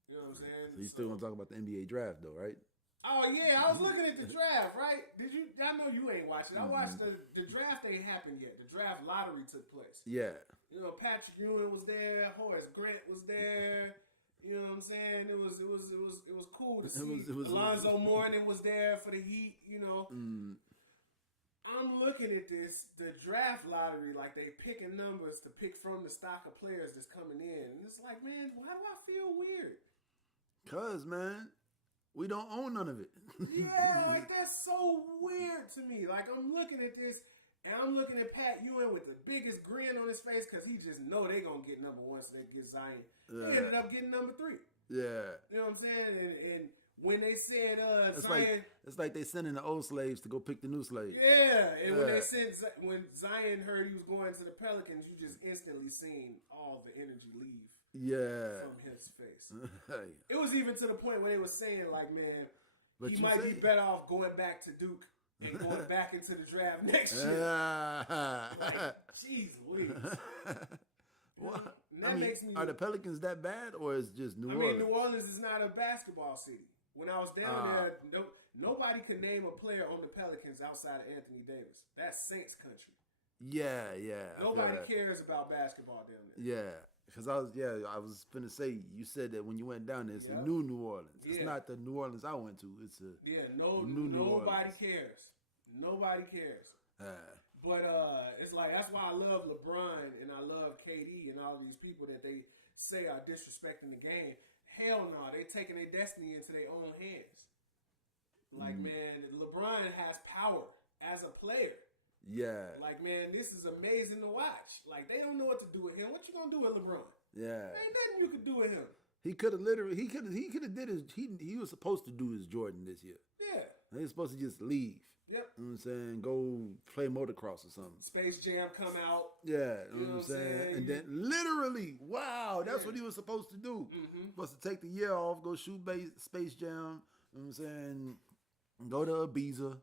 You know what I'm saying? So you still gonna talk about the NBA draft though, right? Oh yeah, I was looking at the draft, right? Did you? I know you ain't watched it. I watched the draft. Ain't happened yet. The draft lottery took place. Yeah. You know, Patrick Ewing was there. Horace Grant was there. You know what I'm saying? It was cool to see. Alonzo Mourning was there for the Heat. You know. I'm looking at the draft lottery, like they picking numbers to pick from the stock of players that's coming in, and it's like, man, why do I feel weird? Cause man, we don't own none of it. Yeah, like that's so weird to me. Like I'm looking at this, and I'm looking at Pat Ewing with the biggest grin on his face because he just know they gonna get number 1, so they get Zion. They ended up getting number 3. Yeah, you know what I'm saying? And when they said it's Zion, it's like they sending the old slaves to go pick the new slaves. Yeah, and when Zion heard he was going to the Pelicans, you just instantly seen all the energy leave. Yeah, from his face. It was even to the point where they were saying, like, man, but he might be better off going back to Duke and going back into the draft next year. Like, jeez, Louise. What? That makes me. Are the Pelicans that bad, or is just New Orleans? I mean, New Orleans is not a basketball city. When I was down there, nobody could name a player on the Pelicans outside of Anthony Davis. That's Saints country. Yeah. Nobody cares about basketball down there. Yeah. Because I was finna say, you said that when you went down there, it's a new New Orleans. Yeah. It's not the New Orleans I went to. It's a nobody cares. Nobody cares. But it's like, that's why I love LeBron and I love KD and all these people that they say are disrespecting the game. Hell no, they taking their destiny into their own hands. Like, man, LeBron has power as a player. Yeah. Like, man, this is amazing to watch. Like, they don't know what to do with him. What you gonna do with LeBron? Yeah. Ain't nothing you could do with him. He could have did his, he was supposed to do his Jordan this year. Yeah. He was supposed to just leave. Yep. You know what I'm saying? Go play motocross or something. Space Jam come out. Yeah. You know what I'm saying? And then literally, wow, that's what he was supposed to do. Supposed to take the year off, go shoot Space Jam. You know what I'm saying? Go to Ibiza.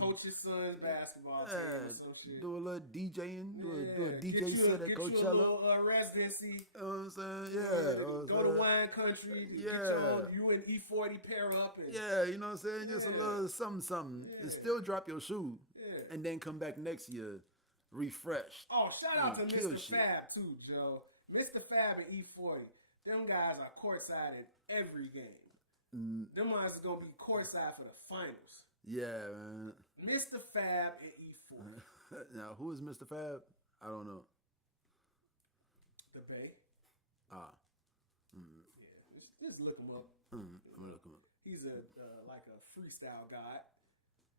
Coach your son's basketball team or some shit. Do a little DJing. Do a DJ set at Coachella. Get you a little residency. You know what I'm saying? Yeah. Go to wine country. Yeah. You and E40 pair up. And, yeah, you know what I'm saying? Just a little something. Yeah. And still drop your shoe. Yeah. And then come back next year refreshed. Oh, shout out to Mr. Fab too, Joe. Mr. Fab and E40. Them guys are courtside in every game. Them guys is going to be courtside for the finals. Yeah, man. Mr. Fab and E40. Now, who is Mr. Fab? I don't know. The Bay. Yeah, just look him up. I'm gonna look him up. He's like a freestyle god.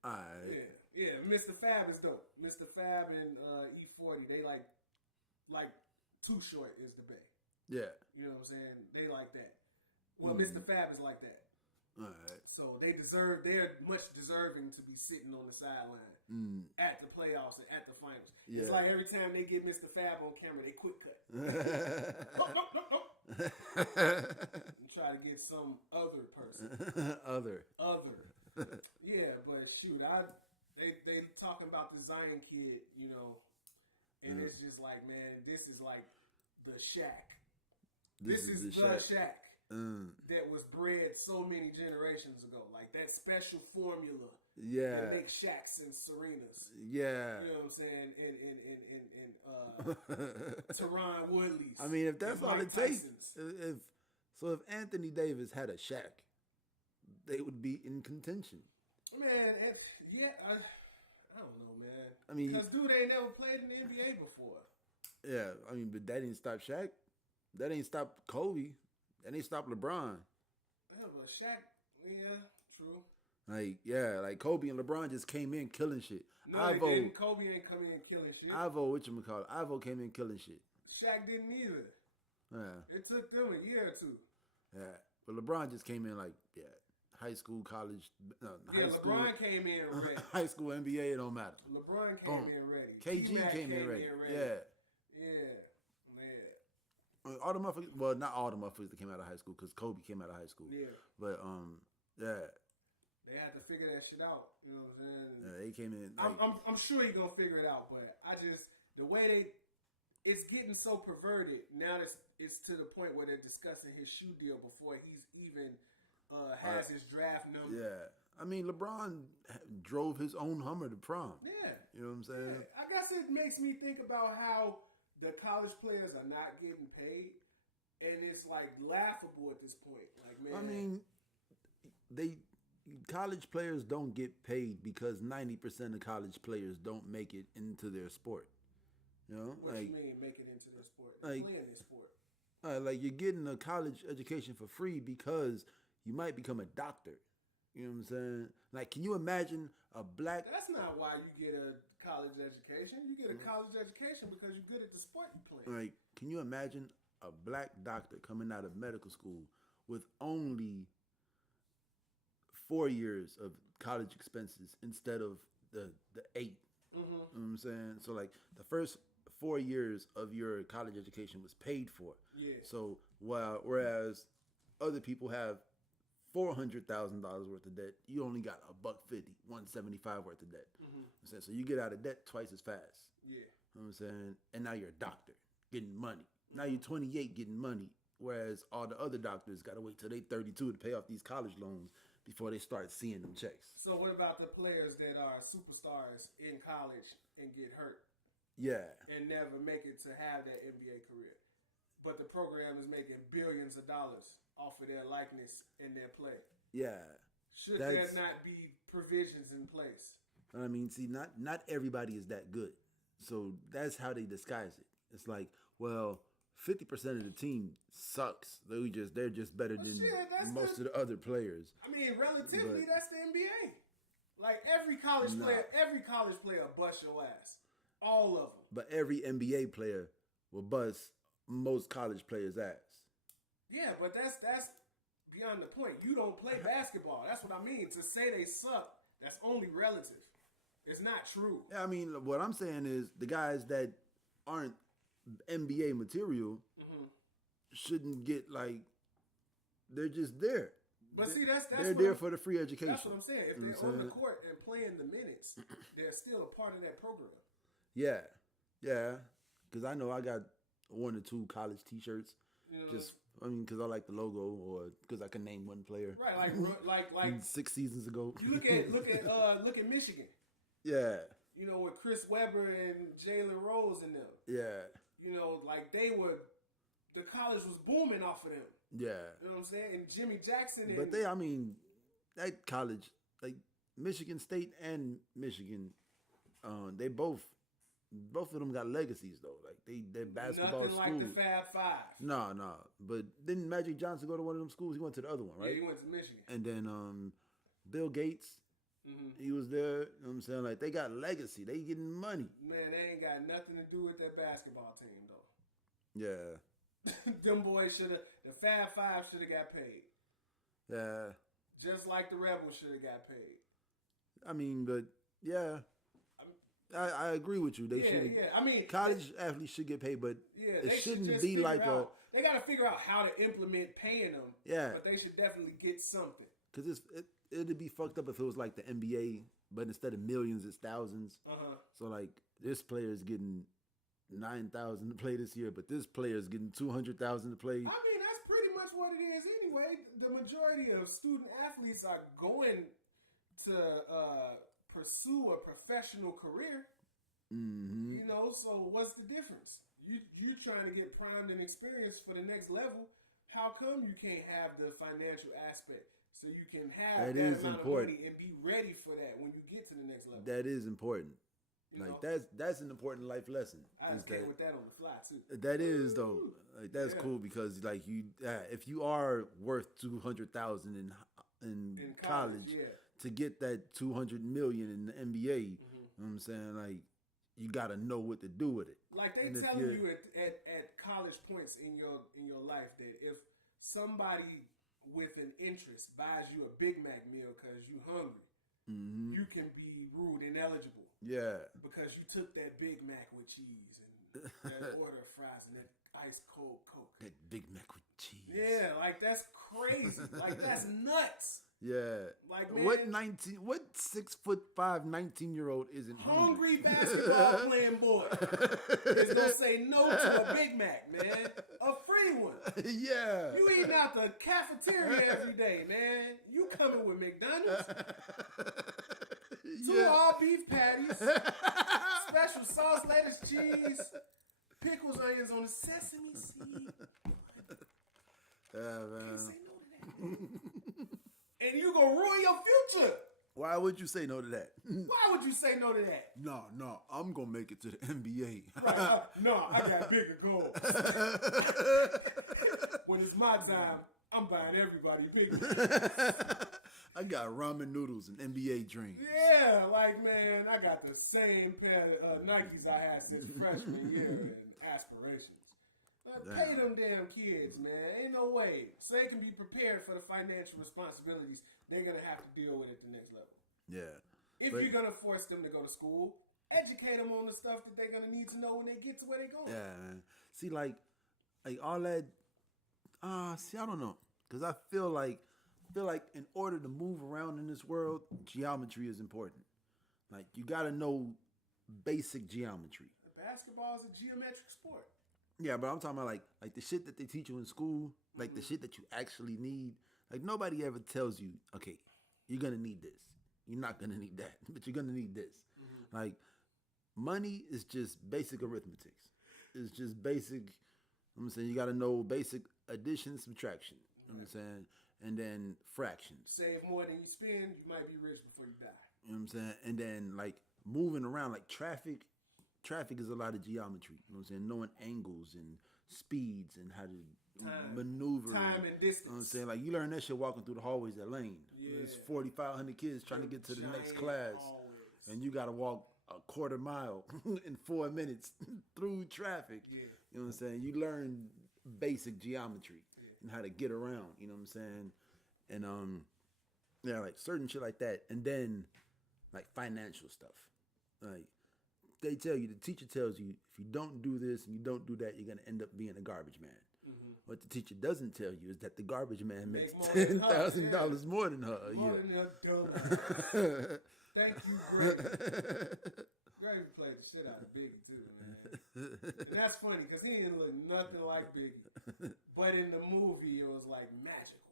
All right. Yeah. Mr. Fab is dope. Mr. Fab and E40, they like Too Short is the Bay. Yeah. You know what I'm saying? They like that. Well, Mr. Fab is like that. All right. So they're much deserving to be sitting on the sideline at the playoffs and at the finals. Yeah. It's like every time they get Mr. Fab on camera, they quick cut. Nope. And try to get some other person. Other. Yeah, but shoot, they talking about the Zion kid, you know, and it's just like, man, this is like the Shaq. This is the Shaq. that was bred so many generations ago. Like that special formula. Yeah. That makes Shaqs and Serenas. Yeah. You know what I'm saying? And Teron Woodley's. I mean, if that's all it takes. Tyson's. If Anthony Davis had a Shaq, they would be in contention. Man, I don't know, man. I mean, because dude ain't never played in the NBA before. Yeah, I mean, but that didn't stop Shaq. That ain't stop Kobe. That ain't stop LeBron. Yeah, but Shaq, yeah, true. Like Kobe and LeBron just came in killing shit. No, Ivo, they didn't. Kobe ain't coming in killing shit. Ivo, whatchamacallit? Ivo came in killing shit. Shaq didn't either. Yeah. It took them a year or two. Yeah, but LeBron just came in high school, college. LeBron came in ready. High school, NBA, it don't matter. LeBron came in ready. KG came in ready. Yeah. All the motherfuckers, well, not all the motherfuckers that came out of high school, because Kobe came out of high school. Yeah. But, yeah. They had to figure that shit out. You know what I'm saying? Yeah, they came in. I'm sure he's going to figure it out, but the way it's getting so perverted, now it's to the point where they're discussing his shoe deal before he's even has his draft number. Yeah. I mean, LeBron drove his own Hummer to prom. Yeah. You know what I'm saying? Yeah. I guess it makes me think about how the college players are not getting paid, and it's like laughable at this point. Like, man, I mean, college players don't get paid because 90% of college players don't make it into their sport. You know, what you mean make it into their sport? They're playing their sport. Like you're getting a college education for free because you might become a doctor. You know what I'm saying? Like, can you imagine a black... That's not why you get a college education. You get a college education because you're good at the sport you play. Like, can you imagine a black doctor coming out of medical school with only 4 years of college expenses instead of the 8? Mm-hmm. You know what I'm saying? So, like, the first 4 years of your college education was paid for. Yeah. So, whereas other people have $400,000 worth of debt, you only got $150, $175 worth of debt. Mm-hmm. So you get out of debt twice as fast. Yeah. You know what I'm saying? And now you're a doctor getting money. Now you're 28 getting money, whereas all the other doctors got to wait till they 32 to pay off these college loans before they start seeing them checks. So what about the players that are superstars in college and get hurt? Yeah. And never make it to have that NBA career. But the program is making billions of dollars off of their likeness and their play. Yeah. Should there not be provisions in place? I mean, see, not everybody is that good. So that's how they disguise it. It's like, well, 50% of the team sucks. They're just better than most of the other players. I mean, relatively, that's the NBA. Like every college player bust your ass. All of them. But every NBA player will bust most college players' ass. Yeah, but that's beyond the point. You don't play basketball. That's what I mean. To say they suck, that's only relative. It's not true. Yeah, I mean, what I'm saying is the guys that aren't NBA material shouldn't get, like, they're just there. But see, they're there for the free education. That's what I'm saying. If they're on the court and playing the minutes, they're still a part of that program. Yeah, yeah. Because I know I got 1 or 2 college T-shirts. Because I like the logo, or because I can name one player. Right, like 6 seasons ago. You look at Michigan. Yeah. You know, with Chris Webber and Jalen Rose and them. Yeah. You know, like the college was booming off of them. Yeah. You know what I'm saying? And Jimmy Jackson. But that college, like Michigan State and Michigan, they both of them got legacies though. Like they're basketball Nothing schools. like the Fab Five. No. But didn't Magic Johnson go to one of them schools? He went to the other one, right? Yeah, he went to Michigan. And then Bill Gates, he was there. You know what I'm saying? Like they got legacy. They getting money. Man, they ain't got nothing to do with that basketball team though. Yeah. Them boys the Fab Five should have got paid. Yeah. Just like the Rebels should have got paid. I mean, but yeah. I agree with you. They should. Yeah. I mean, college athletes should get paid, but it shouldn't be they got to figure out how to implement paying them. Yeah. But they should definitely get something. Because it'd be fucked up if it was like the NBA, but instead of millions, it's thousands. So like this player is getting $9,000 to play this year, but this player is getting $200,000 to play. I mean, that's pretty much what it is anyway. The majority of student athletes are going to pursue a professional career. Mm-hmm. You know, so what's the difference? You trying to get primed and experienced for the next level. How come you can't have the financial aspect so you can have that amount of money and be ready for that when you get to the next level? That is important. You like know? that's an important life lesson. I just came with that on the fly too. That is though. Like that's cool because like you, if you are worth $200,000 in college to get that $200 million in the NBA, you know what I'm saying? Like you got to know what to do with it. Like they telling you at college points in your life that if somebody with an interest buys you a Big Mac meal because you hungry, you can be ruled ineligible. Yeah. Because you took that Big Mac with cheese and that order of fries and that ice cold Coke. That Big Mac with cheese. Yeah, like that's crazy. Like that's nuts. Yeah. Like, man, what 6'5" 19-year-old isn't hungry basketball playing boy is gonna say no to a Big Mac, man. A free one. Yeah. You eating out the cafeteria every day, man. You coming with McDonald's. Two all beef patties, special sauce, lettuce, cheese, pickles, onions on the sesame seed. Yeah, man. Can't say no to that. And you gonna ruin your future. Why would you say no to that? Why would you say no to that? No, I'm gonna make it to the NBA. Right? No, I got bigger goals. When it's my time, I'm buying everybody bigger. I got ramen noodles and NBA dreams. Yeah, like man, I got the same pair of Nikes I had since freshman year and aspirations. Pay them damn kids, man. Ain't no way. So they can be prepared for the financial responsibilities they're going to have to deal with at the next level. Yeah. If you're going to force them to go to school, educate them on the stuff that they're going to need to know when they get to where they're going. Yeah, man. See, like all that, I don't know. Because I feel like in order to move around in this world, geometry is important. Like, you got to know basic geometry. Basketball is a geometric sport. Yeah, but I'm talking about like the shit that they teach you in school, like the shit that you actually need. Like nobody ever tells you, okay, you're gonna need this. You're not gonna need that, but you're gonna need this. Like money is just basic arithmetic. It's just basic. I'm saying you gotta know basic addition, subtraction. You know what I'm saying, and then fractions. Save more than you spend, you might be rich before you die. You know what I'm saying, and then like moving around, like traffic. Traffic is a lot of geometry. You know what I'm saying? Knowing angles and speeds and how to maneuver. Time and distance. You know what I'm saying? Like, you learn that shit walking through the hallways at Lane. Yeah. There's 4,500 kids trying to get to the next class. Always. And you got to walk a quarter mile in 4 minutes through traffic. Yeah. You know what I'm saying? You learn basic geometry and how to get around. You know what I'm saying? And, yeah, like certain shit like that. And then, like, financial stuff. Like, they tell you, the teacher tells you, if you don't do this and you don't do that, you're going to end up being a garbage man. What the teacher doesn't tell you is that the garbage man makes $10,000 more than her a more year. than a dumbass. Thank you, Greg. Greg played the shit out of Biggie, too, man. And that's funny, because he didn't look nothing like Biggie. But in the movie, it was like magical.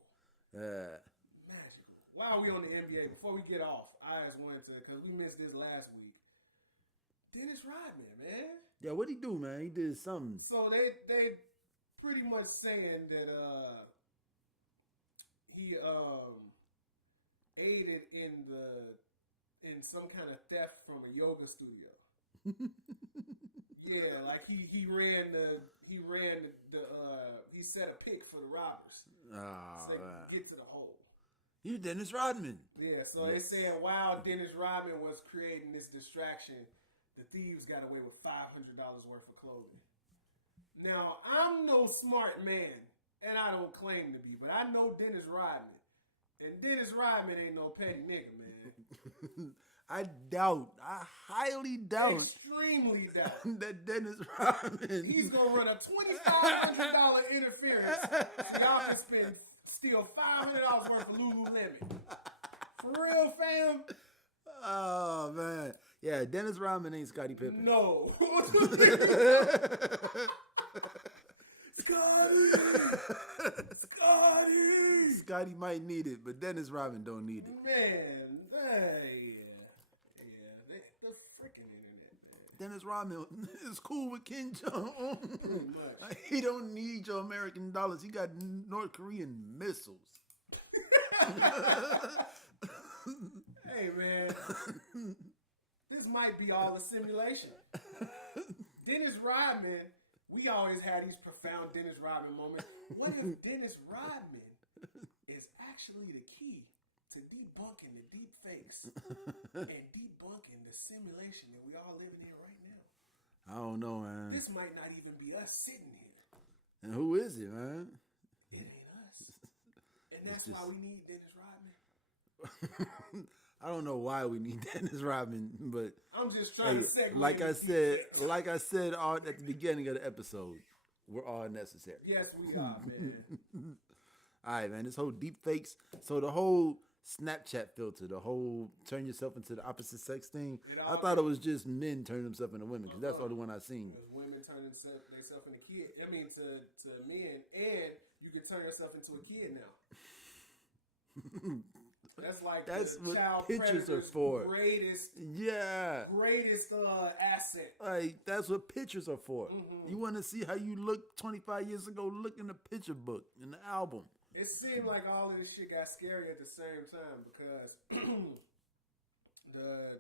Yeah. Magical. While we on the NBA, before we get off, I just wanted to, because we missed this last week, Dennis Rodman, man. Yeah, what'd he do, man? He did something. So they pretty much saying that he aided in some kind of theft from a yoga studio. Yeah, like he set a pick for the robbers. Oh, so they could get to the hole. You Dennis Rodman. Yeah, so they saying while Dennis Rodman was creating this distraction, the thieves got away with $500 worth of clothing. Now, I'm no smart man, and I don't claim to be, but I know Dennis Rodman. And Dennis Rodman ain't no petty nigga, man. I highly doubt. Extremely doubt. that Dennis Rodman. He's going to run a $2,500 interference so y'all can steal $500 worth of Lululemon. For real, fam? Oh, man. Yeah, Dennis Rodman ain't Scottie Pippen. No. Scottie! Scotty might need it, but Dennis Rodman don't need it. Man, the freaking internet, man. Dennis Rodman is cool with Kim Jong-un. Pretty much. Like, he don't need your American dollars. He got North Korean missiles. Hey, man. This might be all a simulation. Dennis Rodman, we always had these profound Dennis Rodman moments. What if Dennis Rodman is actually the key to debunking the deep fakes and debunking the simulation that we all living in right now? I don't know, man. This might not even be us sitting here. And who is it, man? It ain't us. And that's why we need Dennis Rodman. I don't know why we need Dennis Rodman, but I'm just trying to segue. like I said all at the beginning of the episode, we're all necessary. Yes, we are, man. All right, man. This whole deep fakes. So the whole Snapchat filter, the whole turn yourself into the opposite sex thing. I thought it was just men turning themselves into women because that's the only one I've seen. Because women turn themselves into kids. I mean, to men, and you can turn yourself into a kid now. That's like that's the what child pictures are for. Greatest asset. Like that's what pictures are for. Mm-hmm. You want to see how you looked 25 years ago? Look in the picture book in the album. It seemed like all of this shit got scary at the same time because the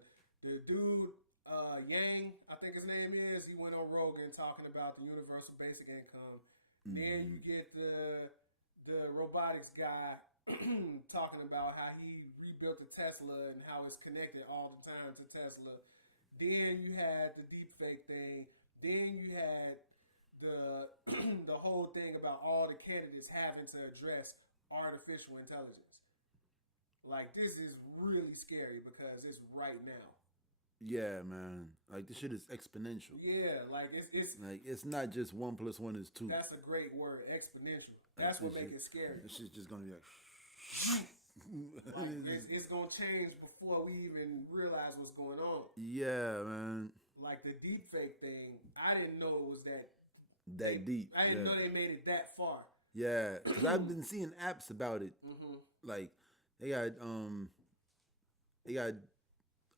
dude Yang, I think his name is, he went on Rogan talking about the universal basic income. Mm-hmm. Then you get the robotics guy talking about how he rebuilt the Tesla and how it's connected all the time to Tesla. Then you had the deepfake thing. Then you had the whole thing about all the candidates having to address artificial intelligence. Like, this is really scary because it's right now. Yeah, man. Like, this shit is exponential. Yeah, like it's like it's not just 1 + 1 is 2. That's a great word, exponential. That's what makes it scary. This shit's just gonna be like it's gonna change before we even realize what's going on. Yeah, man. Like the deepfake thing, I didn't know it was that deep. I didn't know they made it that far. Yeah, because I've been seeing apps about it. Mm-hmm. Like they got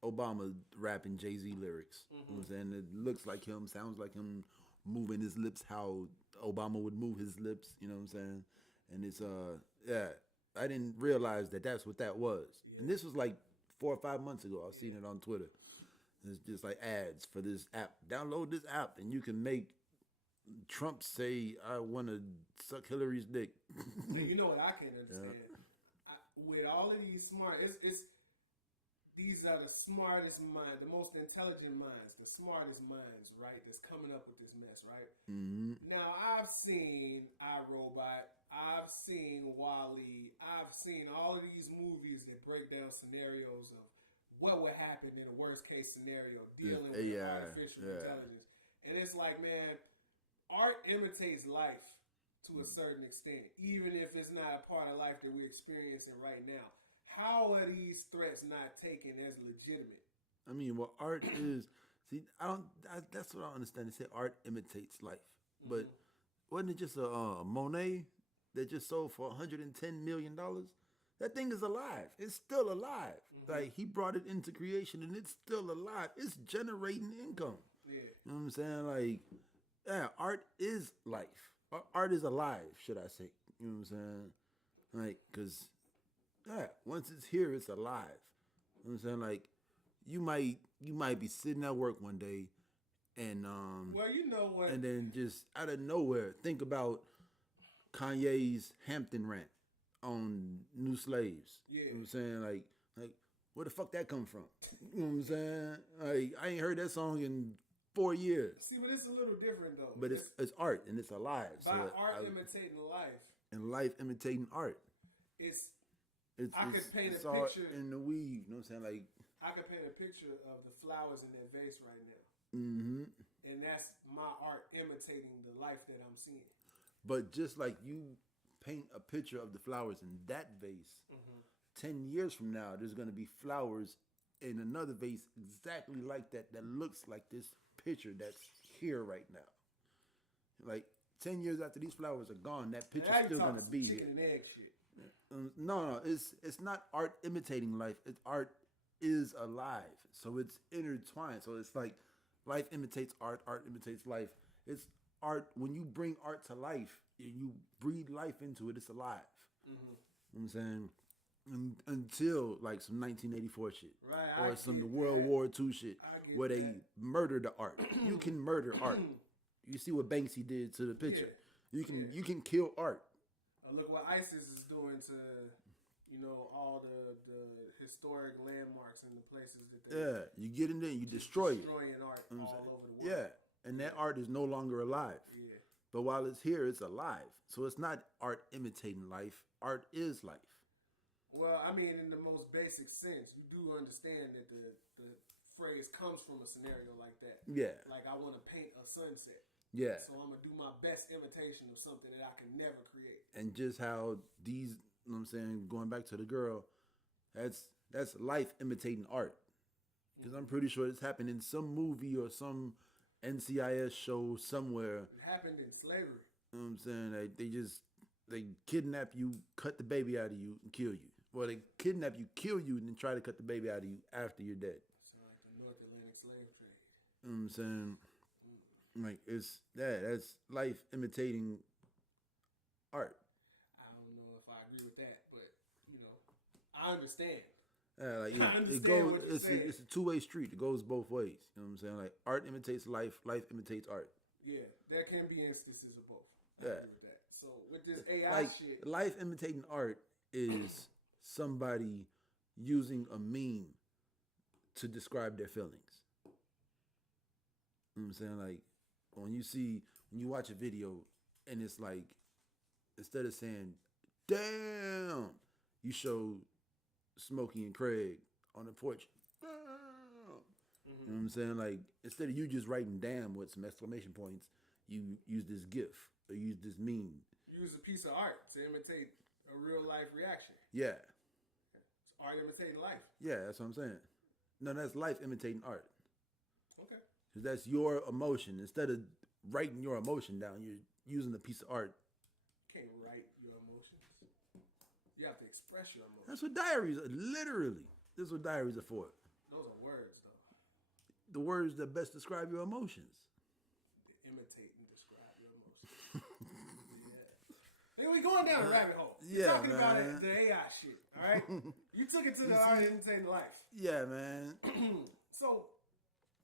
Obama rapping Jay-Z lyrics. Mm-hmm. You know what I'm saying? It looks like him, sounds like him, moving his lips how Obama would move his lips. You know what I'm saying? And it's I didn't realize that that's what that was. Yeah. And this was like 4 or 5 months ago. I've seen it on Twitter. It's just like ads for this app. Download this app and you can make Trump say, I want to suck Hillary's dick. You know what I can't understand? Yeah. With all of these these are the smartest minds, the most intelligent minds, the smartest minds, right, that's coming up with this mess, right? Mm-hmm. Now, I've seen iRobot, I've seen WALL-E, I've seen all of these movies that break down scenarios of what would happen in a worst-case scenario dealing with artificial intelligence. And it's like, man, art imitates life to a certain extent, even if it's not a part of life that we're experiencing right now. How are these threats not taken as legitimate? I mean, well, art is. See, that's what I don't understand. They say art imitates life, but wasn't it just a Monet that just sold for $110 million? That thing is alive. It's still alive. Mm-hmm. Like he brought it into creation, and it's still alive. It's generating income. Yeah, you know what I'm saying? Like, yeah, art is life. Art is alive, should I say? You know what I'm saying? Like, because. Yeah, once it's here, it's alive. You know what I'm saying? Like, you might be sitting at work one day and well, you know what? And then just out of nowhere, think about Kanye's Hampton rant on New Slaves. Yeah. You know what I'm saying? Like where the fuck that come from? You know what I'm saying? Like, I ain't heard that song in 4 years. See, but it's a little different though. But it's art and it's alive. By art imitating life. And life imitating art. I could paint a picture in the weed. You know what I'm saying? Like, I could paint a picture of the flowers in that vase right now. Mm-hmm. And that's my art imitating the life that I'm seeing. But just like you paint a picture of the flowers in that vase, 10 years from now, there's going to be flowers in another vase exactly like that looks like this picture that's here right now. Like, 10 years after these flowers are gone, that picture's still going to be here. Chicken and egg shit. No, it's not art imitating life. It's art is alive, so it's intertwined. So it's like life imitates art, art imitates life. It's art when you bring art to life, you breathe life into it. It's alive. Mm-hmm. You know what I'm saying until like some 1984 shit, Right, or some World War II shit, where they murder the art. You can murder art. You see what Banksy did to the picture. Yeah. You can kill art. Look what ISIS is doing to, all the historic landmarks and the places that they. You get in there, and you destroy it. Destroying art all over the world. Yeah, and that art is no longer alive. Yeah. But while it's here, it's alive. So it's not art imitating life. Art is life. Well, I mean, in the most basic sense, you do understand that the phrase comes from a scenario like that. Yeah. Like, I want to paint a sunset. Yeah. So I'm going to do my best imitation of something that I can never create. And just how these, you know what I'm saying, going back to the girl, that's life imitating art. Because I'm pretty sure it's happened in some movie or some NCIS show somewhere. It happened in slavery. You know what I'm saying? They kidnap you, cut the baby out of you, and kill you. Well, they kidnap you, kill you, and then try to cut the baby out of you after you're dead. Sound like the North Atlantic slave trade. You know what I'm saying? Like, that's life imitating art. I don't know if I agree with that, but, I understand. Like it's a two-way street. It goes both ways. You know what I'm saying? Like, art imitates life, life imitates art. Yeah, there can be instances of both. I Yeah. agree with that. So with this AI shit, life imitating art is somebody using a meme to describe their feelings. You know what I'm saying? Like, when you watch a video and it's like, instead of saying, damn, you show Smokey and Craig on the porch. Damn. You know what I'm saying? Like, instead of you just writing damn with some exclamation points, you use this GIF or use this meme. Use a piece of art to imitate a real life reaction. Yeah. It's art imitating life. Yeah, that's what I'm saying. No, that's life imitating art. Okay. Because that's your emotion. Instead of writing your emotion down, you're using a piece of art. You can't write your emotions. You have to express your emotions. That's what diaries are. Literally. This is what diaries are for. Those are words, though. The words that best describe your emotions. They imitate and describe your emotions. Yeah. Hey, we going down the rabbit hole. We're talking about the AI shit, all right? You took it to the art imitating life. Yeah, man. So,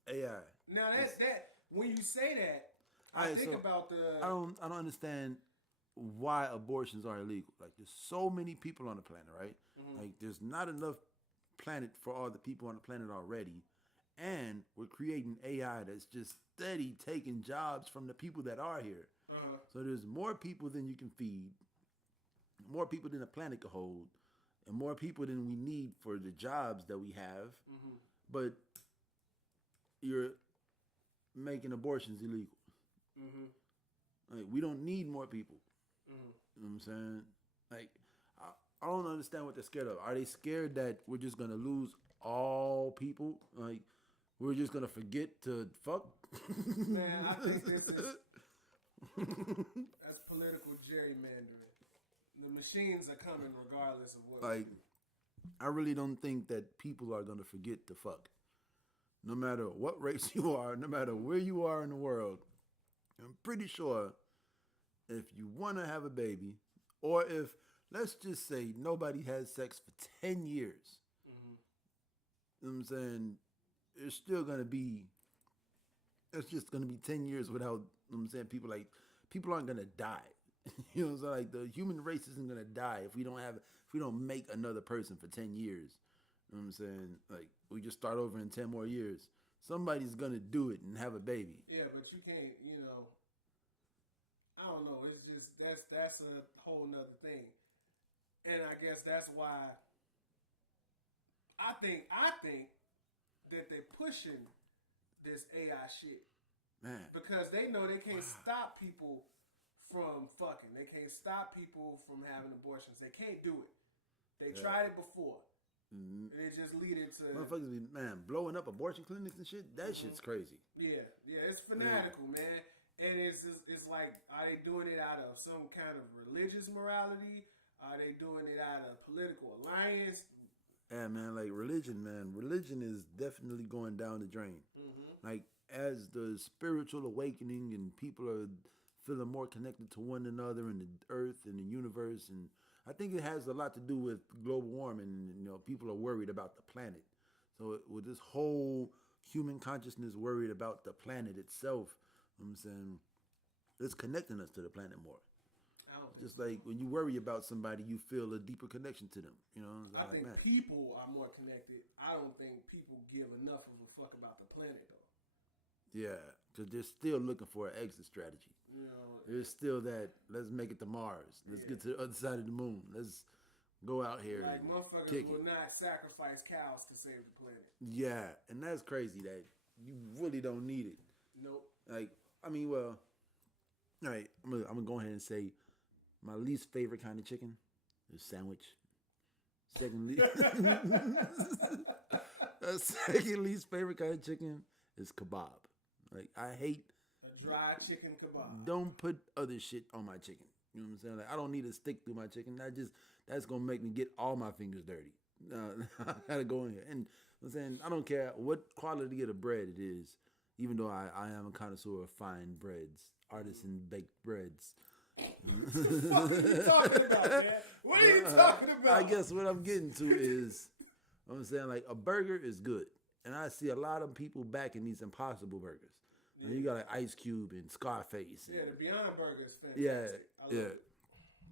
AI. now that when you say that, I think about the. I don't understand why abortions are illegal. Like, there's so many people on the planet, right? Mm-hmm. Like, there's not enough planet for all the people on the planet already, and we're creating AI that's just steady taking jobs from the people that are here. Uh-huh. So there's more people than you can feed, more people than the planet can hold, and more people than we need for the jobs that we have. Mm-hmm. But you're making abortions illegal. Mm-hmm. Like, we don't need more people. Mm-hmm. You know what I'm saying? Like, I don't understand what they're scared of. Are they scared that we're just gonna lose all people? Like, we're just gonna forget to fuck? Man, I think this is that's political gerrymandering. The machines are coming regardless of what. Like, I really don't think that people are gonna forget to fuck. No matter what race you are, no matter where you are in the world, I'm pretty sure if you want to have a baby, or if, let's just say, nobody has sex for 10 years, mm-hmm. You know what I'm saying, it's still going to be, it's just going to be 10 years without, you know what I'm saying, people aren't going to die. You know what I'm saying? Like, the human race isn't going to die if we don't make another person for 10 years. You know what I'm saying? Like, we just start over in 10 more years. Somebody's going to do it and have a baby. Yeah, but you can't, I don't know. It's just, that's a whole nother thing. And I guess that's why I think that they're pushing this AI shit. Man. Because they know they can't stop people from fucking. They can't stop people from having abortions. They can't do it. They tried it before. Mm-hmm. And it just leaded to motherfuckers be, man, blowing up abortion clinics and shit. That shit's crazy. Yeah, it's fanatical, man. And it's like, are they doing it out of some kind of religious morality? Are they doing it out of political alliance? Yeah, man, like religion, man. Religion is definitely going down the drain. Like, as the spiritual awakening and people are feeling more connected to one another and the earth and the universe, and I think it has a lot to do with global warming. You know, people are worried about the planet. So with this whole human consciousness worried about the planet itself, you know what I'm saying, it's connecting us to the planet more. Just like when you worry about somebody, you feel a deeper connection to them. You know, I like, think man. people are more connected. I don't think people give enough of a fuck about the planet, though. Yeah, because they're still looking for an exit strategy. You know, There's still that, let's make it to Mars. Let's get to the other side of the moon. Let's go out here like and motherfuckers kick will it. not sacrifice cows to save the planet. Yeah, and that's crazy that you really don't need it. Nope. Like, I mean, well, all right, I'm gonna go ahead and say my least favorite kind of chicken is sandwich. Second second least favorite kind of chicken is kebab. Like, I hate a dry chicken kebab. Don't put other shit on my chicken. You know what I'm saying? Like, I don't need a stick through my chicken. That's gonna make me get all my fingers dirty. I gotta go in here. And I'm saying, I don't care what quality of the bread it is, even though I am a connoisseur of fine breads, artisan baked breads. What the fuck are you talking about, man? What are you talking about? I guess what I'm getting to is, I'm saying, like, a burger is good. And I see a lot of people backing these Impossible burgers. And you got like Ice Cube and Scarface. And, yeah, the Beyond Burger is fantastic. Yeah. I love it.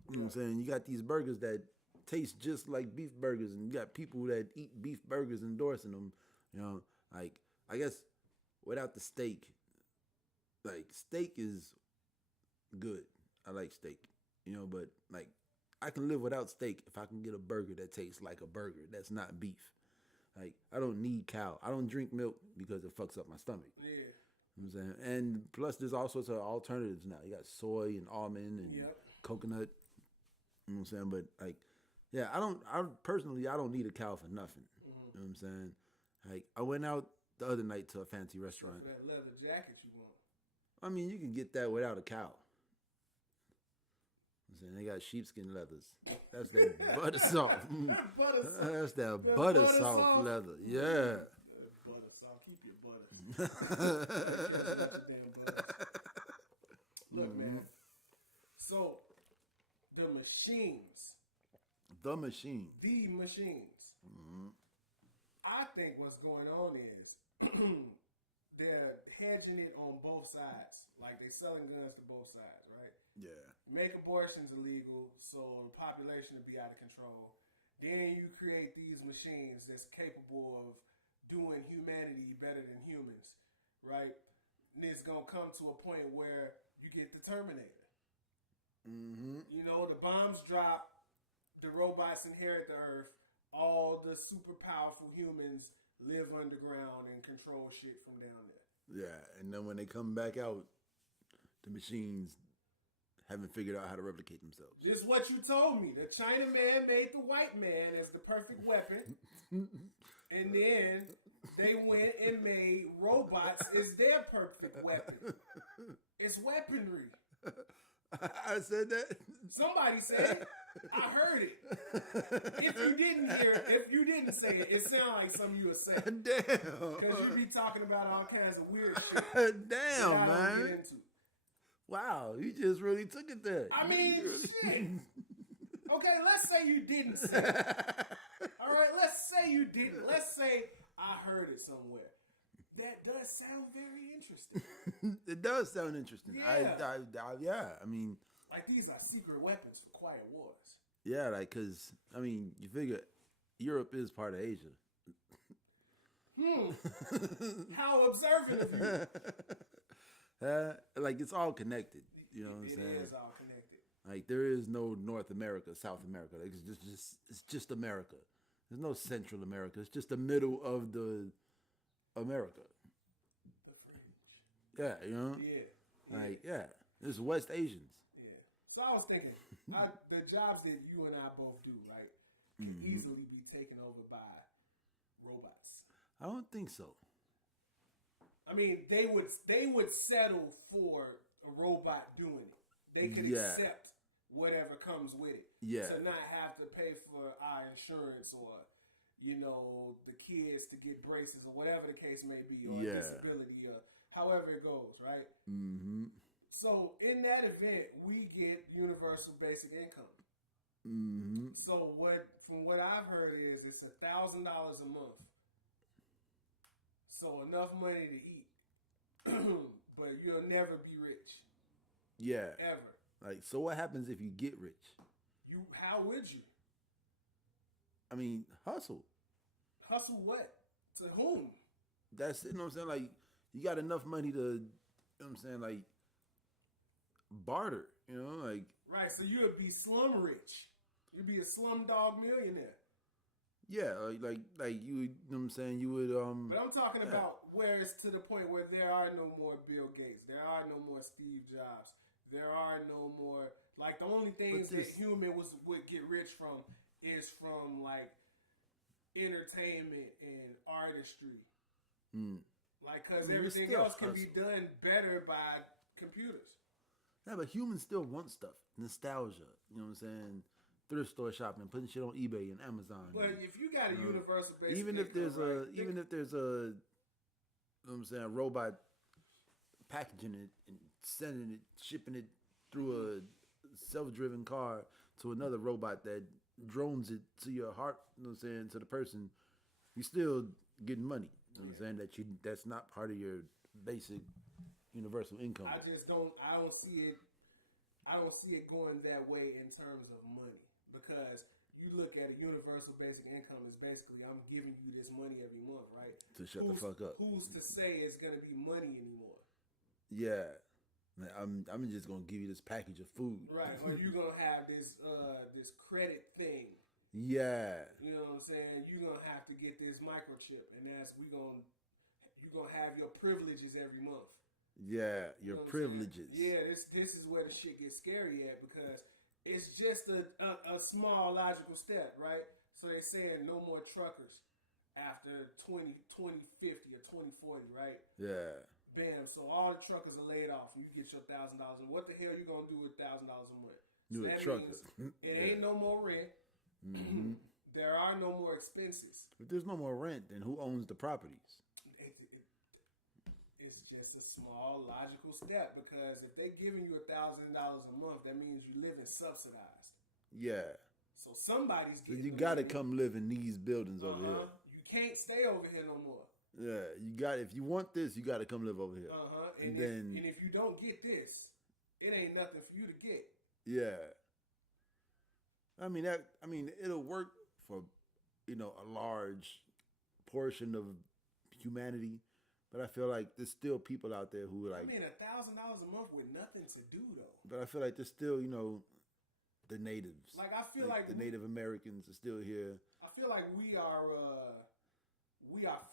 You know what I'm saying? You got these burgers that taste just like beef burgers, and you got people that eat beef burgers endorsing them. You know, like, I guess without the steak, like, steak is good. I like steak, you know, but like, I can live without steak if I can get a burger that tastes like a burger that's not beef. Like, I don't need cow. I don't drink milk because it fucks up my stomach. Yeah. You know what I'm saying? And plus, there's all sorts of alternatives now. You got soy and almond and coconut. You know what I'm saying? But like, yeah, I personally don't need a cow for nothing. You know what I'm saying? Like, I went out the other night to a fancy restaurant. So that leather jacket you want. I mean, you can get that without a cow. I'm saying, they got sheepskin leathers. That's that butter soft. That's that butter soft leather. Yeah. Butter soft. Keep your butters. Look, man. So, the machines. The machines. I think what's going on is they're hedging it on both sides. Like, they're selling guns to both sides, right? Yeah. Make abortions illegal so the population will be out of control. Then you create these machines that's capable of doing humanity better than humans, right? And it's going to come to a point where you get the Terminator. Mm-hmm. You know, the bombs drop, the robots inherit the earth, all the super powerful humans live underground and control shit from down there. Yeah, and then when they come back out, the machines haven't figured out how to replicate themselves. This is what you told me. The Chinaman made the white man as the perfect weapon. And then they went and made robots as their perfect weapon. It's weaponry. I said that? Somebody said it. I heard it. If you didn't hear it, if you didn't say it, it sounded like something you were saying. Damn. Because you be talking about all kinds of weird shit. Damn, man. Wow, you just really took it there. I mean, shit. Okay, let's say you didn't say it. All right, let's say you didn't. Let's say I heard it somewhere. That does sound very interesting. It does sound interesting. Yeah. Yeah, I mean, like, these are secret weapons for quiet wars. Yeah, like, because, I mean, you figure Europe is part of Asia. How observant of you. Like, it's all connected. You know what I'm saying? It is all connected. Like, there is no North America, South America. Like, it's just America. There's no Central America. It's just the middle of the America. The fringe. Yeah, you know? Yeah. Like, yeah. It's West Asians. Yeah. So I was thinking, the jobs that you and I both do, right, can easily be taken over by robots. I don't think so. I mean, they would settle for a robot doing it. They could accept whatever comes with it. Yeah. To not have to pay for our insurance or, the kids to get braces or whatever the case may be, or disability or however it goes, right? Mm-hmm. So in that event, we get universal basic income. Mm-hmm. So from what I've heard is it's $1,000 a month. So enough money to eat, but you'll never be rich. Yeah. Ever. Like, so what happens if you get rich? How would you? I mean, hustle. Hustle what? To whom? That's it. You know what I'm saying? Like, you got enough money to, you know what I'm saying? Like, barter. You know, like. Right. So you would be slum rich. You'd be a slumdog millionaire. Yeah, like you would, you know what I'm saying? You would But I'm talking about where it's to the point where there are no more Bill Gates, there are no more Steve Jobs, there are no more, like, the only things that human would get rich from is from, like, entertainment and artistry. Like, because everything else can be done better by computers. Yeah, but humans still want stuff. Nostalgia, you know what I'm saying? Thrift store shopping, putting shit on eBay and Amazon. But if you got a universal basic even if there's income, even if there's a, you know what I'm saying, a robot packaging it and sending it, shipping it through a self-driven car to another robot that drones it to your heart, you know what I'm saying, to the person, you still getting money. You know what I'm saying? That's not part of your basic universal income. I don't see it going that way in terms of money. Because you look at a universal basic income is basically I'm giving you this money every month, right? To shut the fuck up. Who's to say it's gonna be money anymore? Yeah, I'm just gonna give you this package of food, right? Or you gonna have this credit thing. Yeah, you know what I'm saying. You're gonna have to get this microchip, and you're gonna have your privileges every month. Yeah, your privileges. Yeah, this is where the shit gets scary at because. It's just a small logical step, right? So they're saying no more truckers after 2050 or 2040, right? Yeah. Bam. So all the truckers are laid off and you get your $1,000. And what the hell are you going to do with $1,000 a month? You so a trucker. It ain't no more rent. Mm-hmm. There are no more expenses. If there's no more rent, then who owns the properties? It's just a small logical step because if they're giving you $1,000 a month, that means you live in subsidized. Yeah. So somebody's getting. So you got to come live in these buildings over here. You can't stay over here no more. Yeah, if you want this, you got to come live over here. And if you don't get this, it ain't nothing for you to get. Yeah. I mean it'll work for a large portion of humanity. But I feel like there's still people out there who like. $1,000 a month with nothing to do though. But I feel like there's still, the natives. Like I feel like the Native Americans are still here. I feel like we are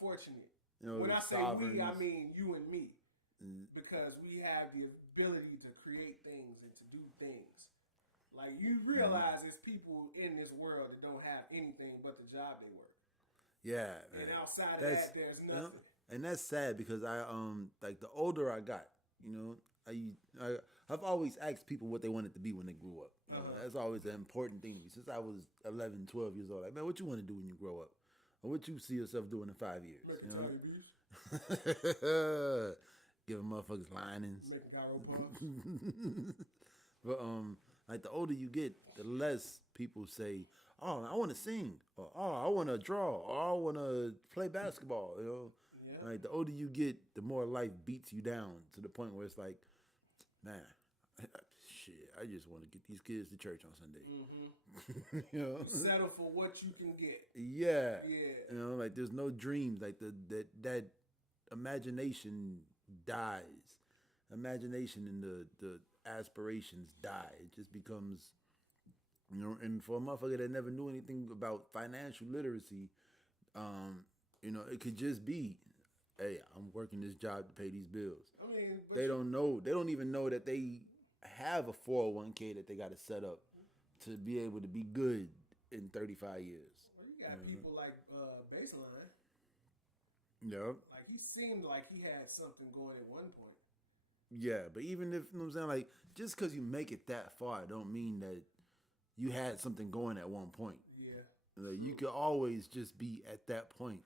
fortunate. When I say sovereigns. we, I mean you and me, because we have the ability to create things and to do things. Like you realize there's people in this world that don't have anything but the job they work. Yeah, and outside of that, there's nothing. And that's sad because I like the older I got, I've always asked people what they wanted to be when they grew up. That's always an important thing to me. Since I was 11, 12 years old, like, man, what you want to do when you grow up? Or what you see yourself doing in 5 years? Giving motherfuckers linings. But like the older you get, the less people say, "Oh, I want to sing," or "Oh, I want to draw," or "I want to play basketball." Yeah. Like the older you get, the more life beats you down to the point where it's like, man, shit, I just want to get these kids to church on Sunday. Mm-hmm. Settle for what you can get. Yeah. Yeah. Like there's no dreams. Like that imagination dies. Imagination and the aspirations die. It just becomes, and for a motherfucker that never knew anything about financial literacy, it could just be, hey, I'm working this job to pay these bills. They don't know. They don't even know that they have a 401k that they got to set up to be able to be good in 35 years. Well, you got people like Baseline. Yeah. Like he seemed like he had something going at one point. Yeah, but even if, you know what I'm saying, like, just because you make it that far, don't mean that you had something going at one point. Yeah. Like, you could always just be at that point.